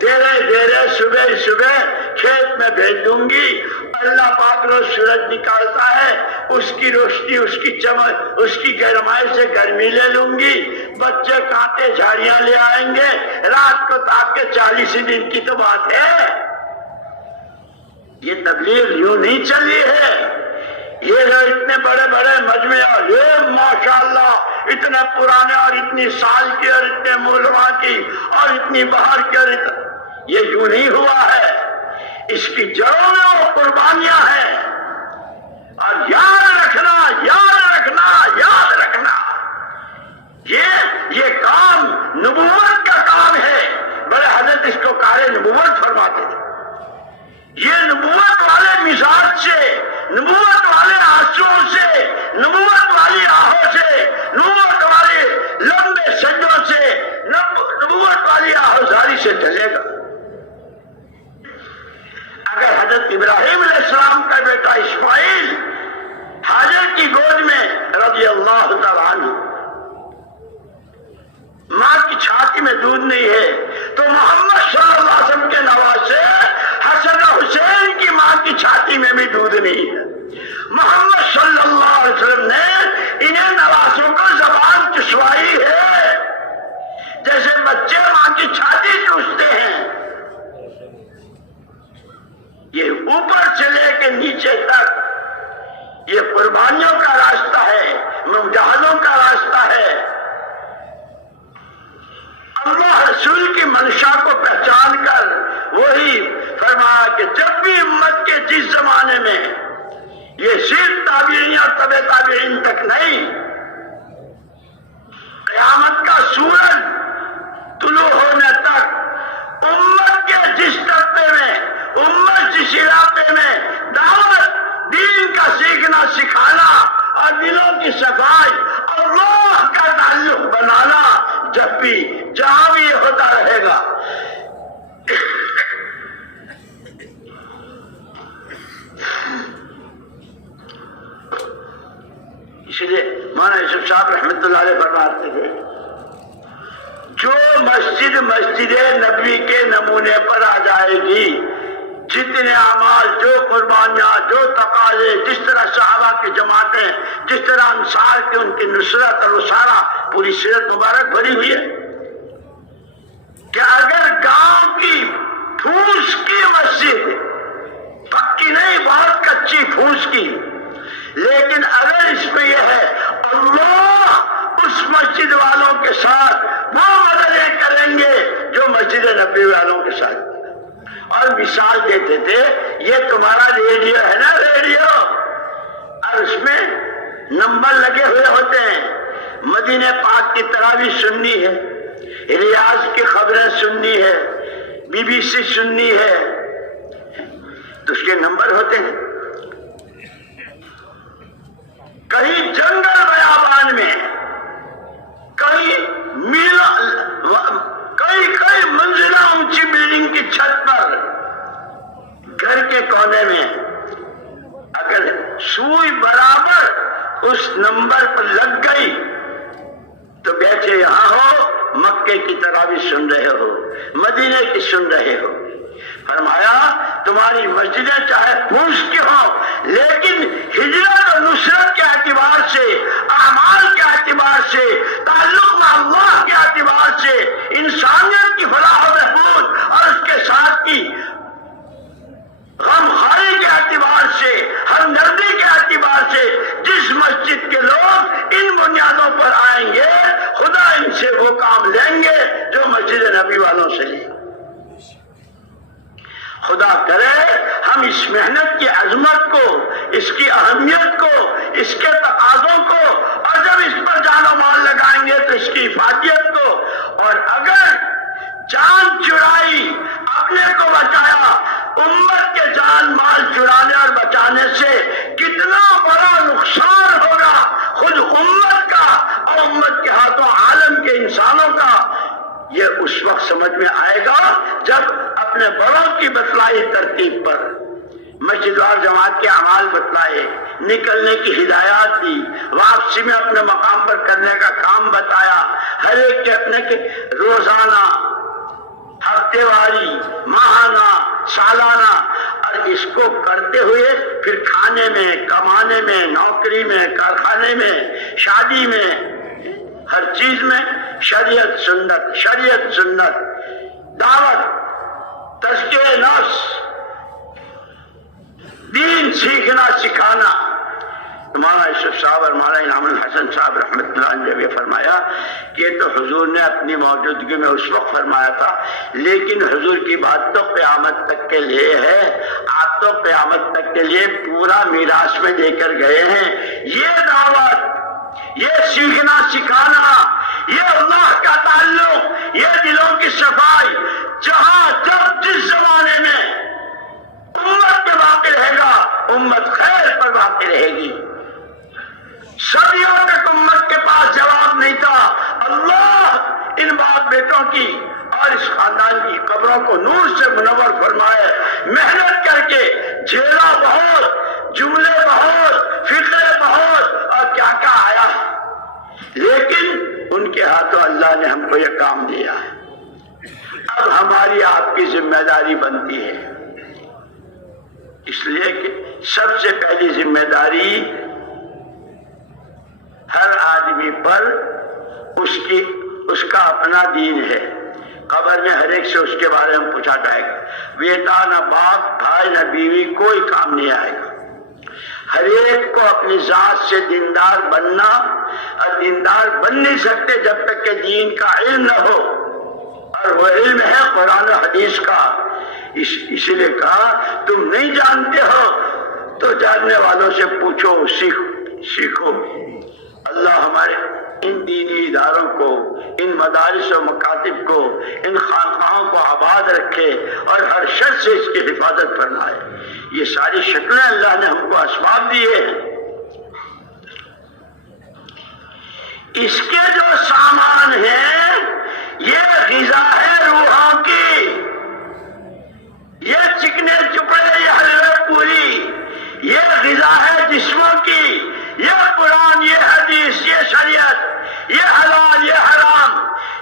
دھیرے صبح صبح کھیت میں بھیج دوں گی۔ اللہ پاک روز سورج نکالتا ہے، اس کی روشنی، اس کی چمک، اس کی گرمائی سے گرمی لے لوں گی، بچے کانٹے جھاڑیاں لے آئیں گے، رات کو تاپ کے 40 دن کی تو بات ہے۔ یہ تبلیغ یوں نہیں چلی ہے۔ یہ جو اتنے بڑے بڑے مجمع، یہ ماشاءاللہ اتنے پرانے اور اتنی سال کی اور اتنے مولوی کی اور اتنی بہار کی، اور یہ یوں نہیں ہوا ہے، اس کی جڑوں میں وہ قربانیاں ہیں۔ اور یاد رکھنا، یہ کام نبوت کا کام ہے۔ بڑے حضرت اس کو کار نبوت فرماتے تھے۔ یہ نبوت والے مزاج سے، نبوت والے آنسوؤں سے، نبوت والی آہوں سے، نبوت والے لمبے سجدوں سے، نبوت والی آہوزاری سے چلے گا۔ اگر حضرت ابراہیم علیہ السلام کا بیٹا اسماعیل حاجر کی گود میں رضی اللہ تعالیٰ عنہ، ماں کی چھاتی میں دودھ نہیں ہے، تو محمد صلی اللہ علیہ وسلم کے نواسے حسن و حسین کی ماں کی چھاتی میں بھی دودھ نہیں ہے۔ محمد صلی اللہ علیہ وسلم نے انہیں نواسوں کو زبان چسوائی ہے، جیسے بچے ماں کی چھاتی چوستے ہیں۔ یہ اوپر سے لے کے نیچے تک یہ قربانیوں کا راستہ ہے، مجاہدوں کا راستہ ہے۔ اللہ رسول کی منشا کو پہچان کر وہی فرمایا کہ جب بھی امت کے جس زمانے میں یہ صرف تابعین اور طبع تابعین تک نہیں، قیامت کا سورج طلوع ہونے تک امت کے جس طبقے میں، امت جس علاقے میں دعوت دین کا سیکھنا سکھانا اور دلوں کی صفائی اور روح کا تعلق بنانا، جب بھی جہاں بھی یہ ہوتا رہے گا، اس لیے مولانا یوسف صاحب رحمۃ اللہ علیہ فرماتے تھے، جو مسجد نبوی کے نمونے پر آ جائے گی، جتنے اعمال، جو قربانیاں، جو تقاضے، جس طرح صحابہ کی جماعتیں، جس طرح انصار کی ان کی نصرت، اور وہ سارا پوری سیرت مبارک بھری ہوئی ہے کہ اگر گاؤں کی پھوس کی مسجد، پکی نہیں، بہت کچی پھوس کی، لیکن اگر اس میں یہ ہے اللہ اس مسجد والوں کے ساتھ وہ مددیں کریں گے جو مسجد نبوی والوں کے ساتھ۔ اور مثال دیتے تھے، یہ تمہارا ریڈیو ہے نا، ریڈیو، اور اس میں نمبر لگے ہوئے ہوتے ہیں، مدینہ پاک کی تراویح سننی ہے، ریاض کی خبریں سننی ہے، BBC سننی ہے، تو اس کے نمبر ہوتے ہیں۔ کہیں جنگل بیابان میں، کئی منزلہ اونچی بلڈنگ کی چھت پر، گھر کے کونے میں، اگر سوئی برابر اس نمبر پر لگ گئی تو بیٹھے یہاں ہو، مکے کی تراویح سن رہے ہو، مدینے کی سن رہے ہو۔ فرمایا تمہاری مسجدیں چاہے پھوس کی ہوں، لیکن ہجرت اور نصرت کے اعتبار سے، اعمال کے اعتبار سے، تعلق میں اللہ کے اعتبار سے، انسانیت کی فلاح و بہبود اور اس کے ساتھ کی غمخواری کے اعتبار سے، ہمدردی کے اعتبار سے جس مسجد کے لوگ ان بنیادوں پر آئیں گے، خدا ان سے وہ کام لیں گے جو مسجد نبی والوں سے لیں۔ خدا کرے ہم اس محنت کی عظمت کو، اس کی اہمیت کو، اس کے تقاضوں کو، اور جب اس پر جان و مال لگائیں گے تو اس کی حفاظت کو، اور اگر جان چرائی، اپنے کو بچایا، امت کے جان مال چرانے اور بچانے سے کتنا بڑا نقصان ہوگا خود امت کا اور امت کے ہاتھوں عالم کے انسانوں کا، یہ اس اس وقت سمجھ میں آئے گا جب اپنے بڑوں کی بتلائی ترتیب پر مسجد وار جماعت کے اعمال بتلائے، نکلنے کی ہدایات دی، واپسی میں اپنے مقام پر کرنے کا کام بتایا، ہر ایک کے اپنے کے روزانہ، ہفتے واری، ماہانہ، سالانہ، اور اس کو کرتے ہوئے پھر کھانے میں، کمانے میں، نوکری میں، کارخانے میں، شادی میں، ہر چیز میں شریعت سنت، شریعت سنت، دعوت، تزکیہ نفس، دین سیکھنا سکھانا۔ مولانا یوسف صاحب اور مولانا انعام الحسن صاحب رحمۃ اللہ علیہ نے فرمایا کہ یہ تو حضور نے اپنی موجودگی میں اس وقت فرمایا تھا، لیکن حضور کی بات تو قیامت تک کے لیے ہے، آپ تو قیامت تک کے لیے پورا میراث میں دے کر گئے ہیں۔ یہ دعوت، یہ سیکھنا سکھانا، یہ اللہ کا تعلق، یہ دلوں کی صفائی، جہاں جب جس زمانے میں امت پہ باقی رہے گا، امت خیر پر باقی رہے گی۔ صدیوں تک امت کے پاس جواب نہیں تھا، اللہ ان باپ بیٹوں کی اور اس خاندان کی قبروں کو نور سے منور فرمائے۔ محنت کر کے جھیلا بہت، جملے بہت، فکرے بہت، اور کیا کیا آیا، لیکن ان کے ہاتھوں اللہ نے ہم کو یہ کام دیا ہے۔ اب ہماری آپ کی ذمہ داری بنتی ہے، اس لیے کہ سب سے پہلی ذمہ داری ہر آدمی پر اس کا اپنا دین ہے۔ قبر میں ہر ایک سے اس کے بارے میں پوچھا جائے گا، بیٹا نہ باپ، بھائی نہ بیوی، کوئی کام نہیں آئے گا۔ ہر ایک کو اپنی ذات سے دیندار بننا، اور دیندار بن نہیں سکتے جب تک کہ دین کا علم نہ ہو، اور وہ علم ہے قرآن و حدیث کا۔ اسی لیے کہا تم نہیں جانتے ہو تو جاننے والوں سے پوچھو، سیکھو۔ اللہ ہمارے ان دینی اداروں کو، ان مدارس و مکاتب کو، ان خانقاہوں کو آباد رکھے اور ہر شر سے اس کی حفاظت فرمائے۔ یہ ساری شکلیں اللہ نے ہم کو اسباب دیے ہیں۔ اس کے جو سامان ہیں یہ غذا ہے روحوں کی، یہ چکنے چپڑے، یہ حلوے پوری، یہ غذا ہے جسموں کی، یہ قرآن، یہ حدیث، یہ شریعت، یہ حلال، یہ حرام،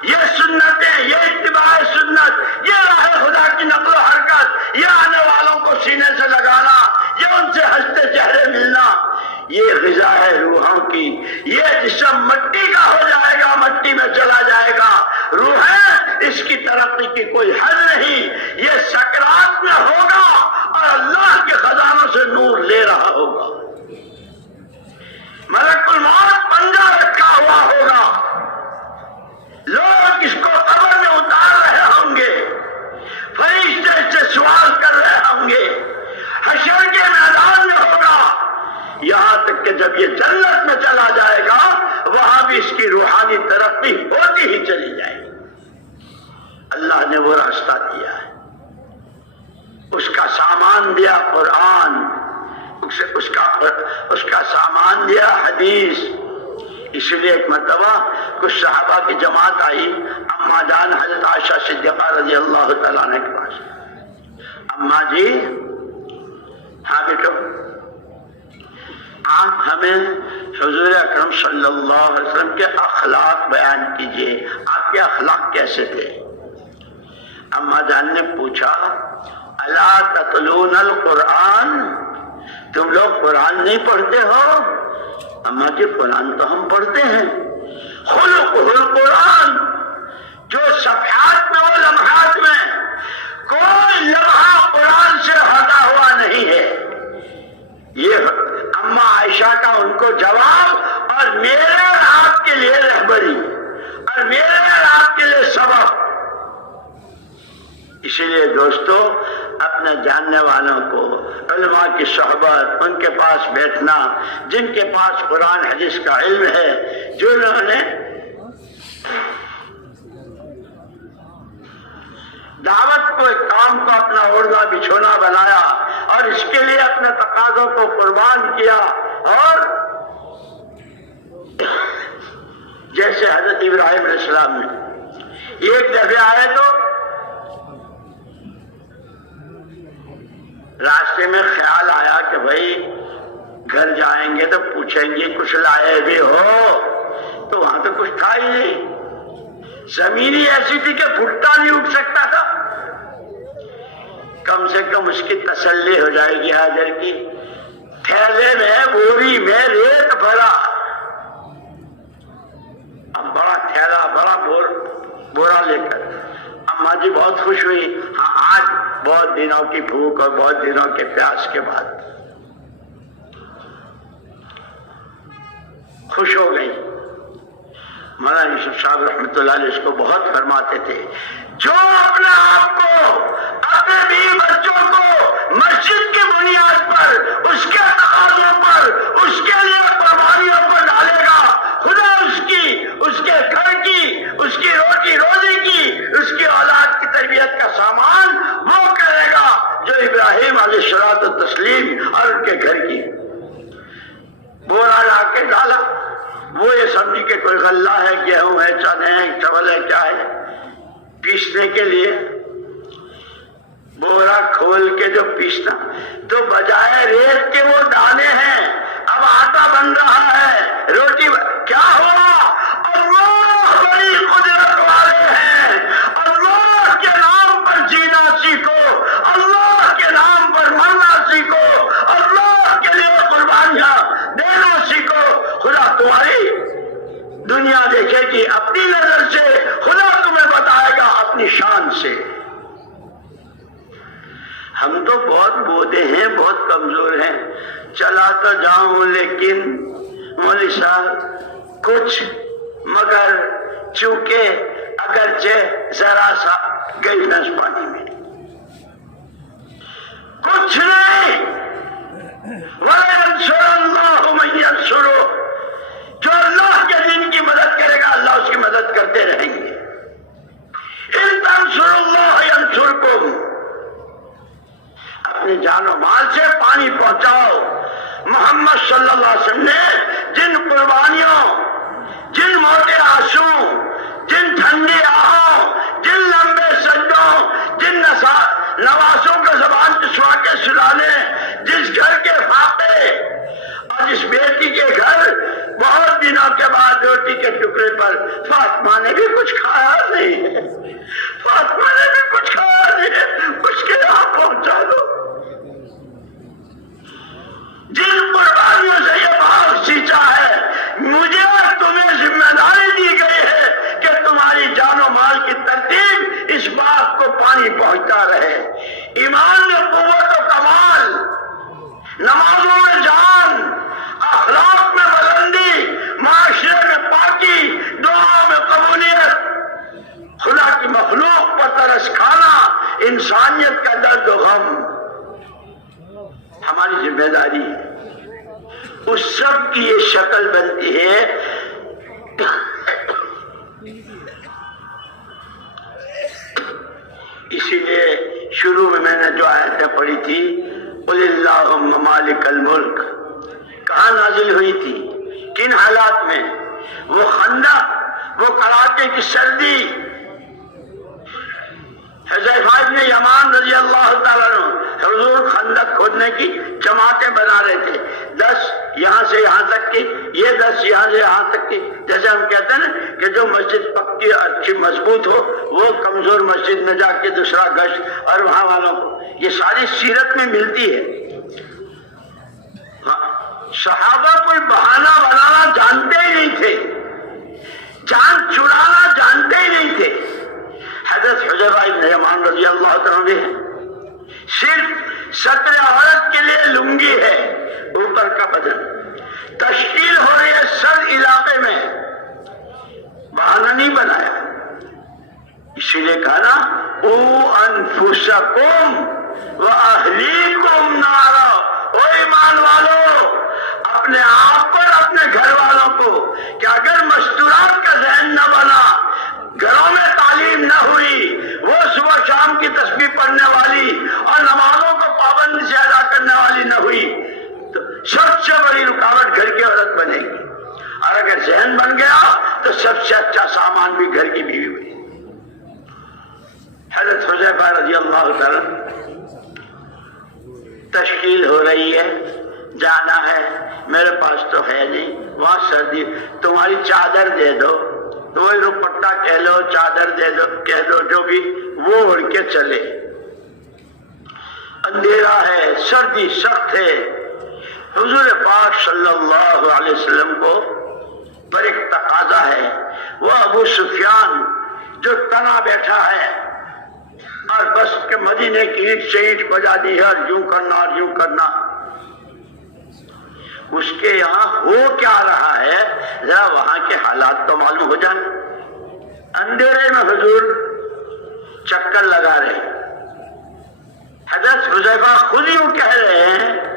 یہ سنتیں، یہ اتباع سنت، یہ راہ خدا کی نقل و حرکت، یہ آنے والوں کو سینے سے لگانا، یہ ان سے ہنستے چہرے ملنا، یہ غذا ہے روحوں کی۔ یہ جسم مٹی کا ہو جائے گا، مٹی میں چلا جائے گا، روح ہے، اس کی ترقی کی کوئی حد نہیں۔ یہ سکرات میں ہوگا اور اللہ کے خزانوں سے نور لے رہا ہوگا، ملک الموت پنجہ رکھا ہوا ہوگا، لوگ اس کو قبر میں اتار رہے ہوں گے، فرشتے اس سے سوال کر رہے ہوں گے، حشر کے میدان میں ہوگا، یہاں تک کہ جب یہ جنت میں چلا جائے گا وہاں بھی اس کی روحانی ترقی ہوتی ہی چلی جائے گی۔ اللہ نے وہ راستہ دیا ہے، اس کا سامان دیا قرآن، اس کا سامان دیا حدیث۔ اس لیے ایک مرتبہ کچھ صحابہ کی جماعت آئی اماں جان حضرت عائشہ صدیقہ رضی اللہ تعالیٰ عنہ کے پاس۔ اماں جی، ہاں بیٹو، آپ ہمیں حضور اکرم صلی اللہ علیہ وسلم کے اخلاق بیان کیجئے، آپ کے اخلاق کیسے تھے؟ اماں جان نے پوچھا، الا تتلون القرآن، تم لوگ قرآن نہیں پڑھتے ہو؟ اماں جی قرآن تو ہم پڑھتے ہیں۔ خلقہ القرآن، جو صفحات میں و لمحات میں کوئی لمحہ قرآن سے ہٹا ہوا نہیں ہے۔ یہ اماں عائشہ کا ان کو جواب، اور میرے اور آپ کے لیے رہبری، اور میرے اور آپ کے لیے سبق۔ اسی لیے دوستو، اپنے جاننے والوں کو، علماء کی صحبت، ان کے پاس بیٹھنا جن کے پاس قرآن حدیث کا علم ہے، جو انہوں نے دعوت کو، ایک کام کو اپنا اوڑھنا بچھونا بنایا اور اس کے لیے اپنے تقاضوں کو قربان کیا، اور جیسے حضرت ابراہیم علیہ السلام نے ایک دفعہ آئے تو راستے میں خیال آیا کہ بھائی گھر جائیں گے تو پوچھیں گے کچھ لائے بھی ہو، تو وہاں تو کچھ تھا ہی نہیں، زمین ہی ایسی تھی کہ بھٹا نہیں اٹھ سکتا تھا۔ کم سے کم اس کی تسلی ہو جائے گی حاضر کی، تھیلے میں بوری میں ریت بھرا، اب بڑا تھیلا بڑا بورا لے کر اماں جی بہت خوش ہوئی، ہاں آج بہت دنوں کی بھوک اور بہت دنوں کے پیاس کے بعد خوش ہو گئی۔ مولانا یوسف صاحب رحمۃ اللہ علیہ اس کو بہت فرماتے تھے، جو اپنے آپ کو اپنے بیوی بچوں کو مسجد کی بنیاد پر اس کے تقاضوں پر اس کے لیے قربانیوں پر ڈالے گا، خدا اس کے گھر کی، اس کی روٹی روزی کی، اس کی اولاد کی تربیت کا سامان وہ کرے گا جو ابراہیم علیہ الصلوۃ والتسلیم اور ان کے گھر کی۔ بورا لا کے ڈالا، وہ یہ سمجھی کہ کوئی غلہ ہے، گیہوں ہے، چنے ہیں، چاول ہے، کیا ہے، پیسنے کے لیے بورا کھول کے جو پیسنا تو بجائے ریت کے وہ دانے ہیں، اب آٹا بن رہا ہے، روٹی کیا ہوا؟ اللہ بڑی قدرت والے ہیں، اللہ کے نام پر جینا سیکھو، اللہ کے نام پر مرنا سیکھو، اللہ کے لیے قربانیاں دینا سیکھو، خدا تمہاری دنیا دیکھے گی اپنی نظر سے، خدا تمہیں بتائے گا اپنی شان سے۔ ہم تو بہت بودے ہیں، بہت کمزور ہیں، چلا تو جاؤں لیکن مولوی صاحب کچھ، مگر چونکہ اگرچہ ذرا سا گئی نس پانی میں کچھ نہیں، وَلَيَنْصُرَ اللَّهُ مَن يَنْصُرُهُ، جو اللہ کے دین کی مدد کرے گا اللہ اس کی مدد کرتے رہیں گے۔ إِن تَنْصُرُوا اللَّهَ يَنْصُرْكُمْ، اپنی جان و مال سے پانی پہنچاؤ۔ محمد صلی اللہ علیہ وسلم نے جن قربانیوں، جن موٹے آنسو، جن ٹھنڈی آہوں، جن لمبے سجدوں، جن نوازوں کو زبان چسوا کے سلانے، جس گھر کے فاقے اور جس بیٹی کے گھر بہت دنوں کے بعد روٹی کے ٹکڑے پر فاطمہ نے بھی کچھ کھایا نہیں ہے، فاطمہ نے بھی کچھ کھایا نہیں ہے، اس کے یہاں پہنچا دو۔ جن قربانیوں سے یہ بھاگ سینچا ہے، مجھے اور تمہیں ذمہ داری دی گئی ہے کہ تمہاری جان و مال کی ترتیب اس باغ کو پانی پہنچتا رہے۔ ایمان میں قوت و کمال، نمازوں میں جان، اخلاق میں بلندی، معاشرے میں پاکی، دعاؤں میں قبولیت، خدا کی مخلوق پر ترس کھانا، انسانیت کا درد و غم ہماری ذمہ داری ہے۔ اس سب کی یہ شکل بنتی ہے۔ اسی لیے شروع میں نے جو آیتیں پڑھی تھی، قل اللہم مالک الملک، کہاں نازل ہوئی تھی، کن حالات میں؟ وہ خندق، وہ کڑاکے کی سردی، حذیفہ بن یمان رضی اللہ تعالیٰ عنہ حضور خندق کھودنے کی جماعتیں بنا رہے تھے، 10 یہاں سے یہاں تک کی، یہ 10 یہاں سے یہاں تک کی۔ جیسے ہم کہتے ہیں نا کہ جو مسجد پکی اچھی مضبوط ہو وہ کمزور مسجد میں جا کے دوسرا گشت، اور وہاں والوں کو یہ ساری سیرت میں ملتی ہے۔ صحابہ کوئی بہانہ بنانا جانتے ہی نہیں تھے، جان چھڑانا جانتے ہی نہیں تھے۔ حضرت حذیفہ بن یمان رضی اللہ تعالیٰ عنہ صرف ستر عورت کے لیے لنگی ہے، اوپر کا بدن تشکیل ہو رہی ہے سر علاقے میں، بہانہ نہیں بنایا، اسی لیے کہا نا او انفسکم و اہلیکم نارا، او ایمان والو اپنے آپ کو اور اپنے گھر والوں کو، کہ اگر مستورات کا ذہن نہ بنا، گھروں میں تعلیم نہ ہوئی، وہ صبح شام کی تسبیح پڑھنے والی اور نمازوں کو پابندی سے ادا کرنے والی نہ ہوئی، تو سب سے بڑی رکاوٹ گھر کی عورت بنے گی، اور اگر ذہن بن گیا تو سب سے اچھا سامان بھی گھر کی بیوی ہوئی۔ اللہ تعالی تشکیل ہو رہی ہے، جانا ہے، میرے پاس تو ہے نہیں، وہاں سردی، تمہاری چادر دے دو، وہی دوپٹہ کہہ لو، چادر دے دو، کہہ دو، جو بھی، وہ اڑ کے چلے، اندھیرا ہے، سردی سخت ہے۔ حضور پاک صلی اللہ علیہ وسلم کو پر ایک تقاضا ہے، وہ ابو سفیان جو تنا بیٹھا ہے اور بس کے مدینے کی اینٹ سے اینٹ بجا دی ہے اور یوں کرنا اور یوں کرنا، اس کے یہاں ہو کیا رہا ہے، ذرا وہاں کے حالات تو معلوم ہو جائیں۔ اندھیرے میں حضور چکر لگا رہے، حضرت حذیفہ خود یوں کہہ رہے ہیں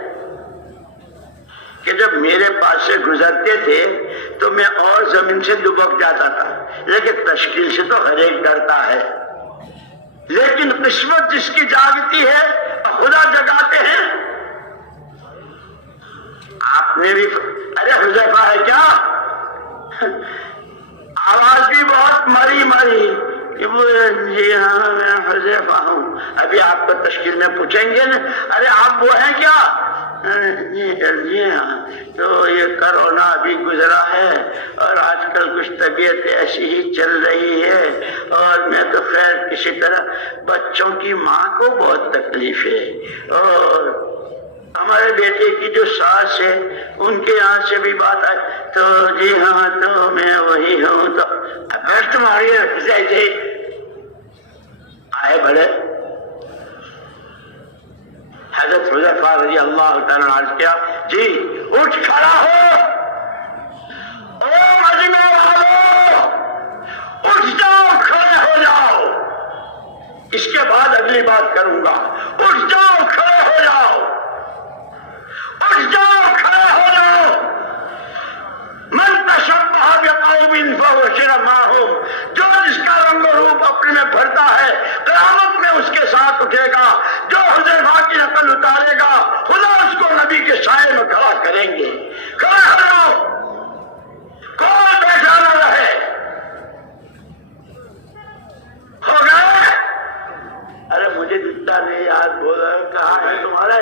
کہ جب میرے پاس سے گزرتے تھے تو میں اور زمین سے دبک جاتا تھا، لیکن تشکیل سے تو ہر ایک ڈرتا ہے، لیکن قسمت جس کی جاگتی ہے خدا جگاتے ہیں۔ آپ نے بھی ارے حذیفہ ہے کیا، آواز بھی بہت مری مری کہ جی ہاں میں حذیفہ ہوں۔ ابھی آپ کو تشکیل میں پوچھیں گے نا، ارے آپ وہ ہیں کیا، جی ہاں، تو یہ کرونا ابھی گزرا ہے اور آج کل کچھ طبیعت ایسی ہی چل رہی ہے، اور میں تو خیر کسی طرح، بچوں کی ماں کو بہت تکلیف ہے، اور ہمارے بیٹے کی جو ساس ہے ان کے یہاں سے بھی بات آئی، تو جی ہاں تو میں وہی ہوں، تو تمہاری ایسے آئے بڑے حضرت حذیفہ رضی اللہ تعالیٰ عرض کیا، جی اٹھ کھڑا ہو، او مجمع والو اٹھ جاؤ، کھڑے ہو جاؤ، اس کے بعد اگلی بات کروں گا، اٹھ جاؤ، کھڑے ہو جاؤ، اٹھ جاؤ، کھڑے ہو جاؤ، من تشبہ بقوم فہو معہم، جو جس کا رنگ و روپ اپنے میں بھرتا ہے قیامت میں اس کے ساتھ اٹھے گا، جو حذیفہ کی نقل اتارے گا خدا اس کو نبی کے سائے میں کھڑا کریں گے۔ کھڑے ہو جاؤ، کوئی بیٹھا نہ رہے، ہو گئے؟ ارے مجھے دکھتا نہیں یار، بول رہے کہاں ہے تمہارے،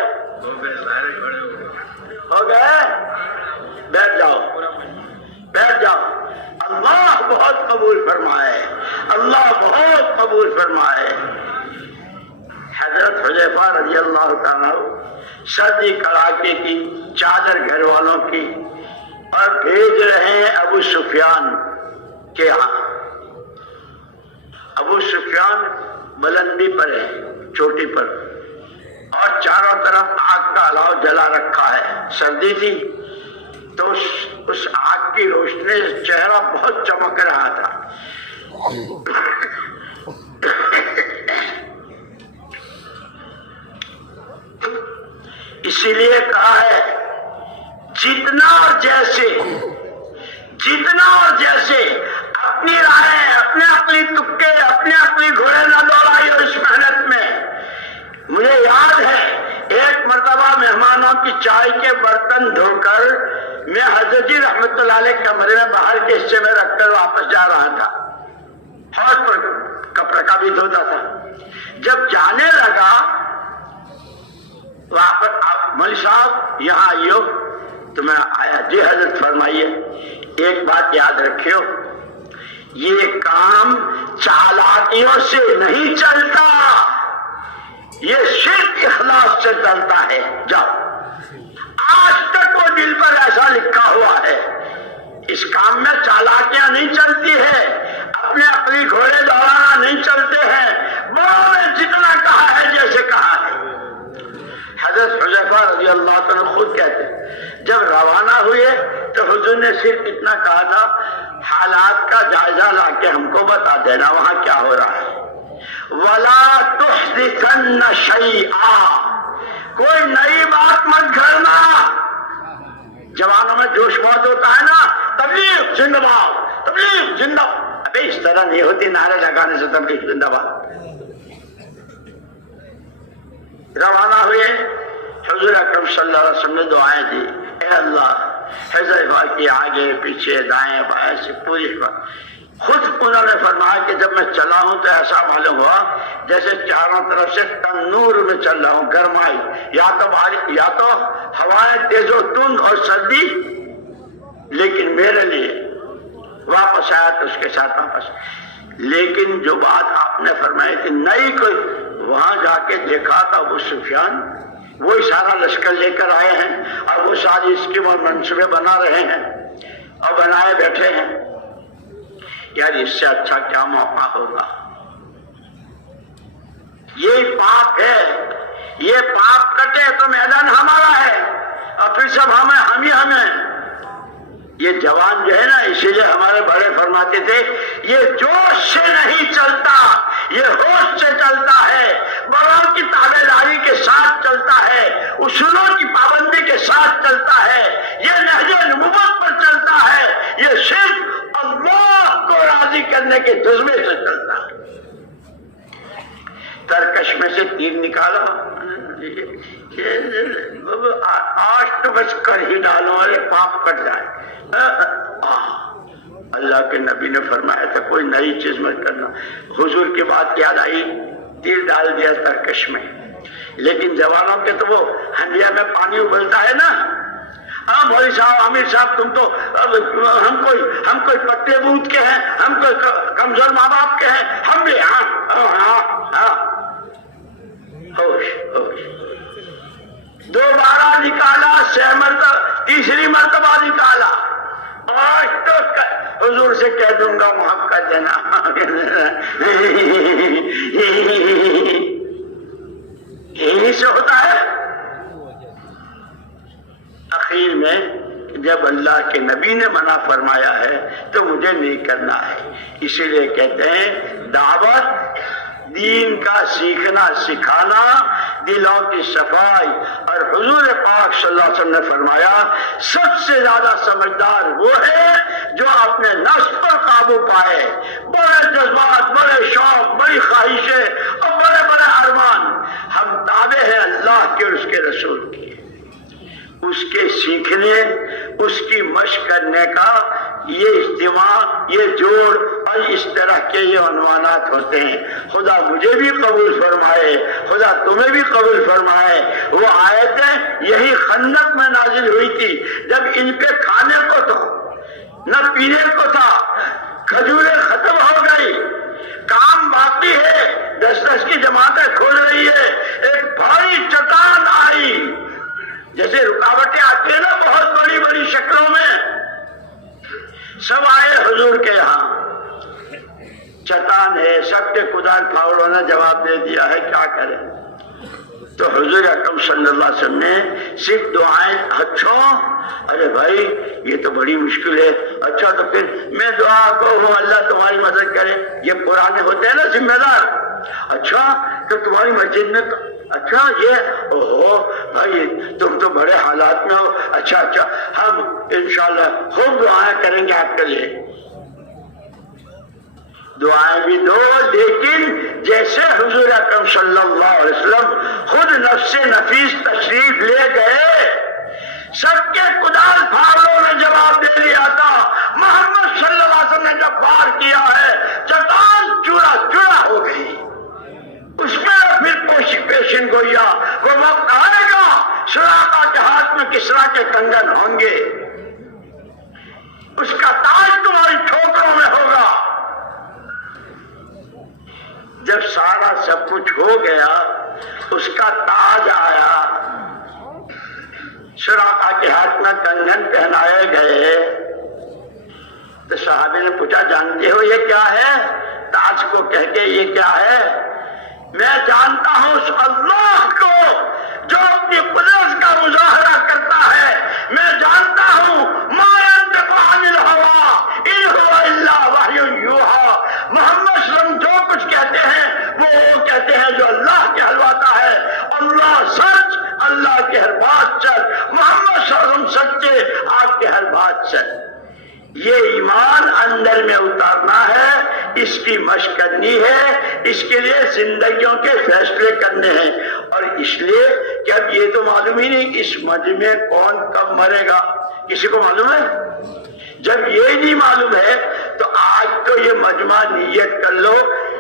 ہو گئے؟ بیٹھ جاؤ، بیٹھ جاؤ، اللہ بہت قبول فرمائے، اللہ بہت قبول فرمائے۔ حضرت حذیفہ رضی اللہ تعالیٰ سردی کڑاکے کی چادر گھر والوں کی، اور بھیج رہے ہیں ابو سفیان کے یہاں۔ ابو سفیان بلندی پر ہے، چوٹی پر، اور چاروں طرف آگ کا الاؤ جلا رکھا ہے، سردی تھی تو اس آگ کی روشنی سے چہرہ بہت چمک رہا تھا۔ اسی لیے کہا ہے جتنا اور جیسے اپنی رائے، اپنے عقلی تکے، اپنے عقلی گھوڑے نہ دوڑائیے اس محنت میں۔ مجھے یاد ہے ایک مرتبہ مہمانوں کی چائے کے برتن دھو کر میں حضرت جی رحمت اللہ علیہ کمرے میں باہر کے حصے میں رکھ کر واپس جا رہا تھا، حوض پر کپڑے کا بھی دھوتا تھا۔ جب جانے لگا واپس، مولوی صاحب یہاں آئیو، تو میں آیا، جی حضرت فرمائیے۔ ایک بات یاد رکھیو، یہ کام چالاکیوں سے نہیں چلتا، یہ صرف اخلاص سے چلتا ہے۔ جاؤ، آج تک وہ دل پر ایسا لکھا ہوا ہے، اس کام میں چالاکیاں نہیں چلتی ہے، اپنے اپنی گھوڑے دوڑانا نہیں چلتے ہیں، بڑوں نے جتنا کہا ہے جیسے کہا ہے۔ حضرت حذیفہ رضی اللہ عنہ خود کہتے ہیں جب روانہ ہوئے تو حضور نے صرف اتنا کہا تھا، حالات کا جائزہ لا کے ہم کو بتا دینا وہاں کیا ہو رہا ہے، وَلَا تُحْدِثَنَّ شَيْئًا، کوئی نئی بات مت گھڑنا۔ جوانوں میں جوش بہت ہوتا ہے نا، تبلیغ زندہ باد، تبلیغ زندہ باد، ابھی اس طرح نہیں ہوتی نعرے لگانے سے تبلیغ زندہ باد۔ روانہ ہوئے، حضور اکرم صلی اللہ علیہ وسلم نے دعائیں دی، اے اللہ حذیفہ کی آگے پیچھے دائیں بائیں سے پوری خود انہوں نے فرمایا کہ جب میں چلا ہوں تو ایسا معلوم ہوا جیسے چاروں طرف سے تنور میں چل رہا ہوں، گرمائی، یا تو ہوائیں تیز و تند اور سردی، لیکن میرے لیے واپس آیا تو اس کے ساتھ واپس۔ لیکن جو بات آپ نے فرمائی تھی نہیں کوئی، وہاں جا کے دیکھا تھا ابو سفیان وہی سارا لشکر لے کر آئے ہیں اور وہ ساری اسکیم اور منصوبے بنا رہے ہیں اور بنائے بیٹھے ہیں۔ یار اس سے اچھا کیا موقع ہوگا؟ یہ پاپ ہے، یہ پاپ کٹے تو میدان ہمارا ہے اور پھر سب ہمیں یہ جوان جو ہے نا، اسی لیے ہمارے بڑے فرماتے تھے یہ جوش سے نہیں چلتا، یہ ہوش سے چلتا ہے، بڑوں کی تابع داری کے ساتھ چلتا ہے، اصولوں کی پابندی کے ساتھ چلتا ہے، یہ نہج نبوت پر چلتا ہے، یہ صرف اللہ کو راضی کرنے کے جذبے سے چلتا ہے۔ ترکش میں سے تیر نکالا، آج تو بس کر ہی ڈالو اور پاپ کٹ جائے۔ اللہ کے نبی نے فرمایا تھا کوئی نئی چیز مت کرنا۔ حضور کی بات یاد آئی، تیر ڈال دیا ترکش میں، لیکن جوانوں کے تو وہ ہنڈیا میں پانی ابلتا ہے نا، ہاں مولوی صاحب، عامر صاحب، تم تو ہم کوئی پتے بوت کے ہیں، ہم کوئی کمزور ماں باپ کے ہیں، ہم بھی ہوش ہوش۔ دوبارہ نکالا، 6 مرتبہ، تیسری مرتبہ نکالا، آج تو حضور سے کہہ دوں گا معاف کر دینا۔ یہی سے ہوتا ہے۔ اخیر میں جب اللہ کے نبی نے منع فرمایا ہے تو مجھے نہیں کرنا ہے، اسی لیے کہتے ہیں دعوت، دین کا سیکھنا سکھانا، دلوں کی صفائی۔ اور حضور پاک صلی اللہ علیہ وسلم نے فرمایا سب سے زیادہ سمجھدار وہ ہے جو اپنے نفس پر قابو پائے، بڑے جذبات، بڑے شوق، بڑی خواہشیں اور بڑے بڑے ارمان، ہم تابع ہیں اللہ کے اور اس کے رسول کی، اس کے سیکھنے، اس کی مشق کرنے کا یہ اجتماع، یہ جوڑ اور اس طرح کے یہ عنوانات ہوتے ہیں۔ خدا مجھے بھی قبول فرمائے، خدا تمہیں بھی قبول فرمائے۔ وہ آیتیں یہی خندق میں نازل ہوئی تھی جب ان پہ کھانے کو تو نہ پینے کو تھا، کھجوریں ختم ہو گئی، کام باقی ہے، 10 کی جماعتیں کھول رہی ہے، ایک بھاری چٹان آئی، جیسے رکاوٹیں آتی ہیں نا بہت بڑی بڑی شکلوں میں، سب آئے حضور کے یہاں، چٹان ہے، سب کے کدار پھاوڑوں نے جواب دے دیا ہے، کیا کریں؟ تو حضور اکرم صلی اللہ علیہ وسلم نے صرف دعائیں، اچھا ارے بھائی یہ تو بڑی مشکل ہے، اچھا تو پھر میں دعا کو اللہ تمہاری مدد کرے، یہ پرانے ہوتے ہیں نا ذمہ دار، اچھا تو تمہاری مسجد میں، اچھا یہ اوہو بھائی تم تو بڑے حالات میں ہو، اچھا ہم انشاءاللہ خوب دعائیں کریں گے آپ کے لیے۔ دعائیں بھی دو، لیکن جیسے حضور اکرم صلی اللہ علیہ وسلم خود نفس نفیس تشریف لے گئے، سب کے کدال پھاڑوں نے جواب دے دیا تھا، محمد صلی اللہ علیہ وسلم نے جب وار کیا ہے چٹان چورا چورا ہو گئی، اس میں پھر پیشن گویا وہ وقت آئے گا سراقہ کے ہاتھ میں کسرا کے کنگن ہوں گے، اس کا تاج تمہاری ٹھوکروں میں ہوگا۔ جب سارا سب کچھ ہو گیا، اس کا تاج آیا، سراقہ کے ہاتھ میں کنگن پہنائے گئے، تو صحابی نے پوچھا جانتے ہو یہ کیا ہے؟ تاج کو کہہ کے یہ کیا ہے؟ میں جانتا ہوں اس اللہ کو جو اپنی قدرت کا مظاہرہ کرتا ہے، میں جانتا ہوں ما ينطق عن الهوى ان هو الا وحی یوحی، محمد صلی اللہ علیہ وسلم جو کچھ کہتے ہیں وہ کہتے ہیں جو اللہ کہلواتا ہے، اللہ سچ، اللہ کی ہر بات سچ، محمد صلی اللہ علیہ وسلم سچے، آپ کی ہر بات سچ۔ یہ ایمان اندر میں اتارنا ہے، اس کی مشق کرنی ہے، اس کے لیے زندگیوں کے فیصلے کرنے ہیں، اور اس لیے کہ اب یہ تو معلوم ہی نہیں اس مجمع میں کون کب مرے گا، کسی کو معلوم ہے؟ جب یہ نہیں معلوم ہے تو آج تو یہ مجمع نیت کر لو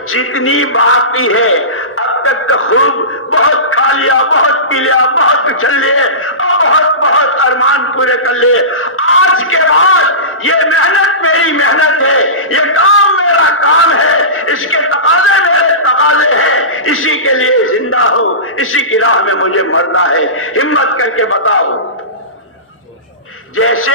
جتنی باقی ہے، اب تک تو خوب بہت کھا لیا، بہت پی لیا، بہت اچھل لیے اور بہت ارمان پورے کر لیے، آج کے بعد یہ محنت میری محنت ہے، یہ کام میرا کام ہے، اس کے تقاضے میرے تقاضے ہیں، اسی کے لیے زندہ ہوں، اسی کی راہ میں مجھے مرنا ہے، ہمت کر کے بتاؤ۔ جیسے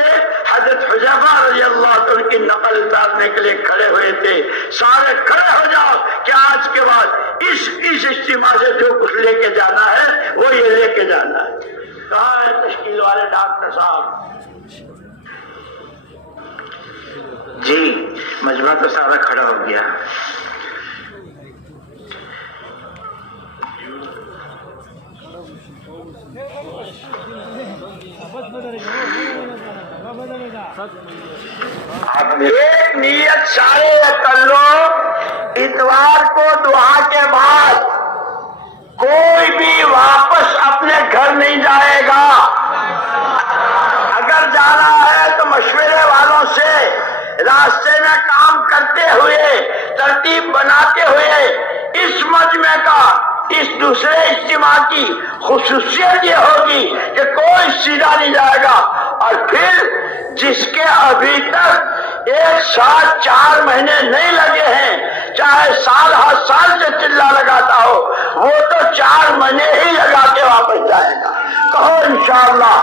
حضرت حذیفہ رضی اللہ عنہ کی نقل اتارنے کے لیے کھڑے ہوئے تھے، سارے کھڑے ہو جاؤ کہ آج کے بعد اس اجتماع سے جو کچھ لے کے جانا ہے وہ یہ لے کے جانا ہے۔ کہاں ہے تشکیل والے ڈاکٹر صاحب؟ جی مجمع تو سارا کھڑا ہو گیا۔ ایک نیت سارے کر لو، اتوار کو دعا کے بعد کوئی بھی واپس اپنے گھر نہیں جائے گا، اگر جانا ہے تو مشورے والوں سے راستے میں کام کرتے ہوئے، ترتیب بناتے ہوئے۔ اس مجمع کا اس دوسرے اجتماع کی خصوصیت یہ ہوگی کہ کوئی سیدھا نہیں جائے گا، اور پھر جس کے ابھی تک 1 سال 4 مہینے نہیں لگے ہیں، چاہے سال ہر سال سے چلا لگاتا ہو، وہ تو 4 مہینے ہی لگا کے واپس جائے گا۔ کہو انشاءاللہ۔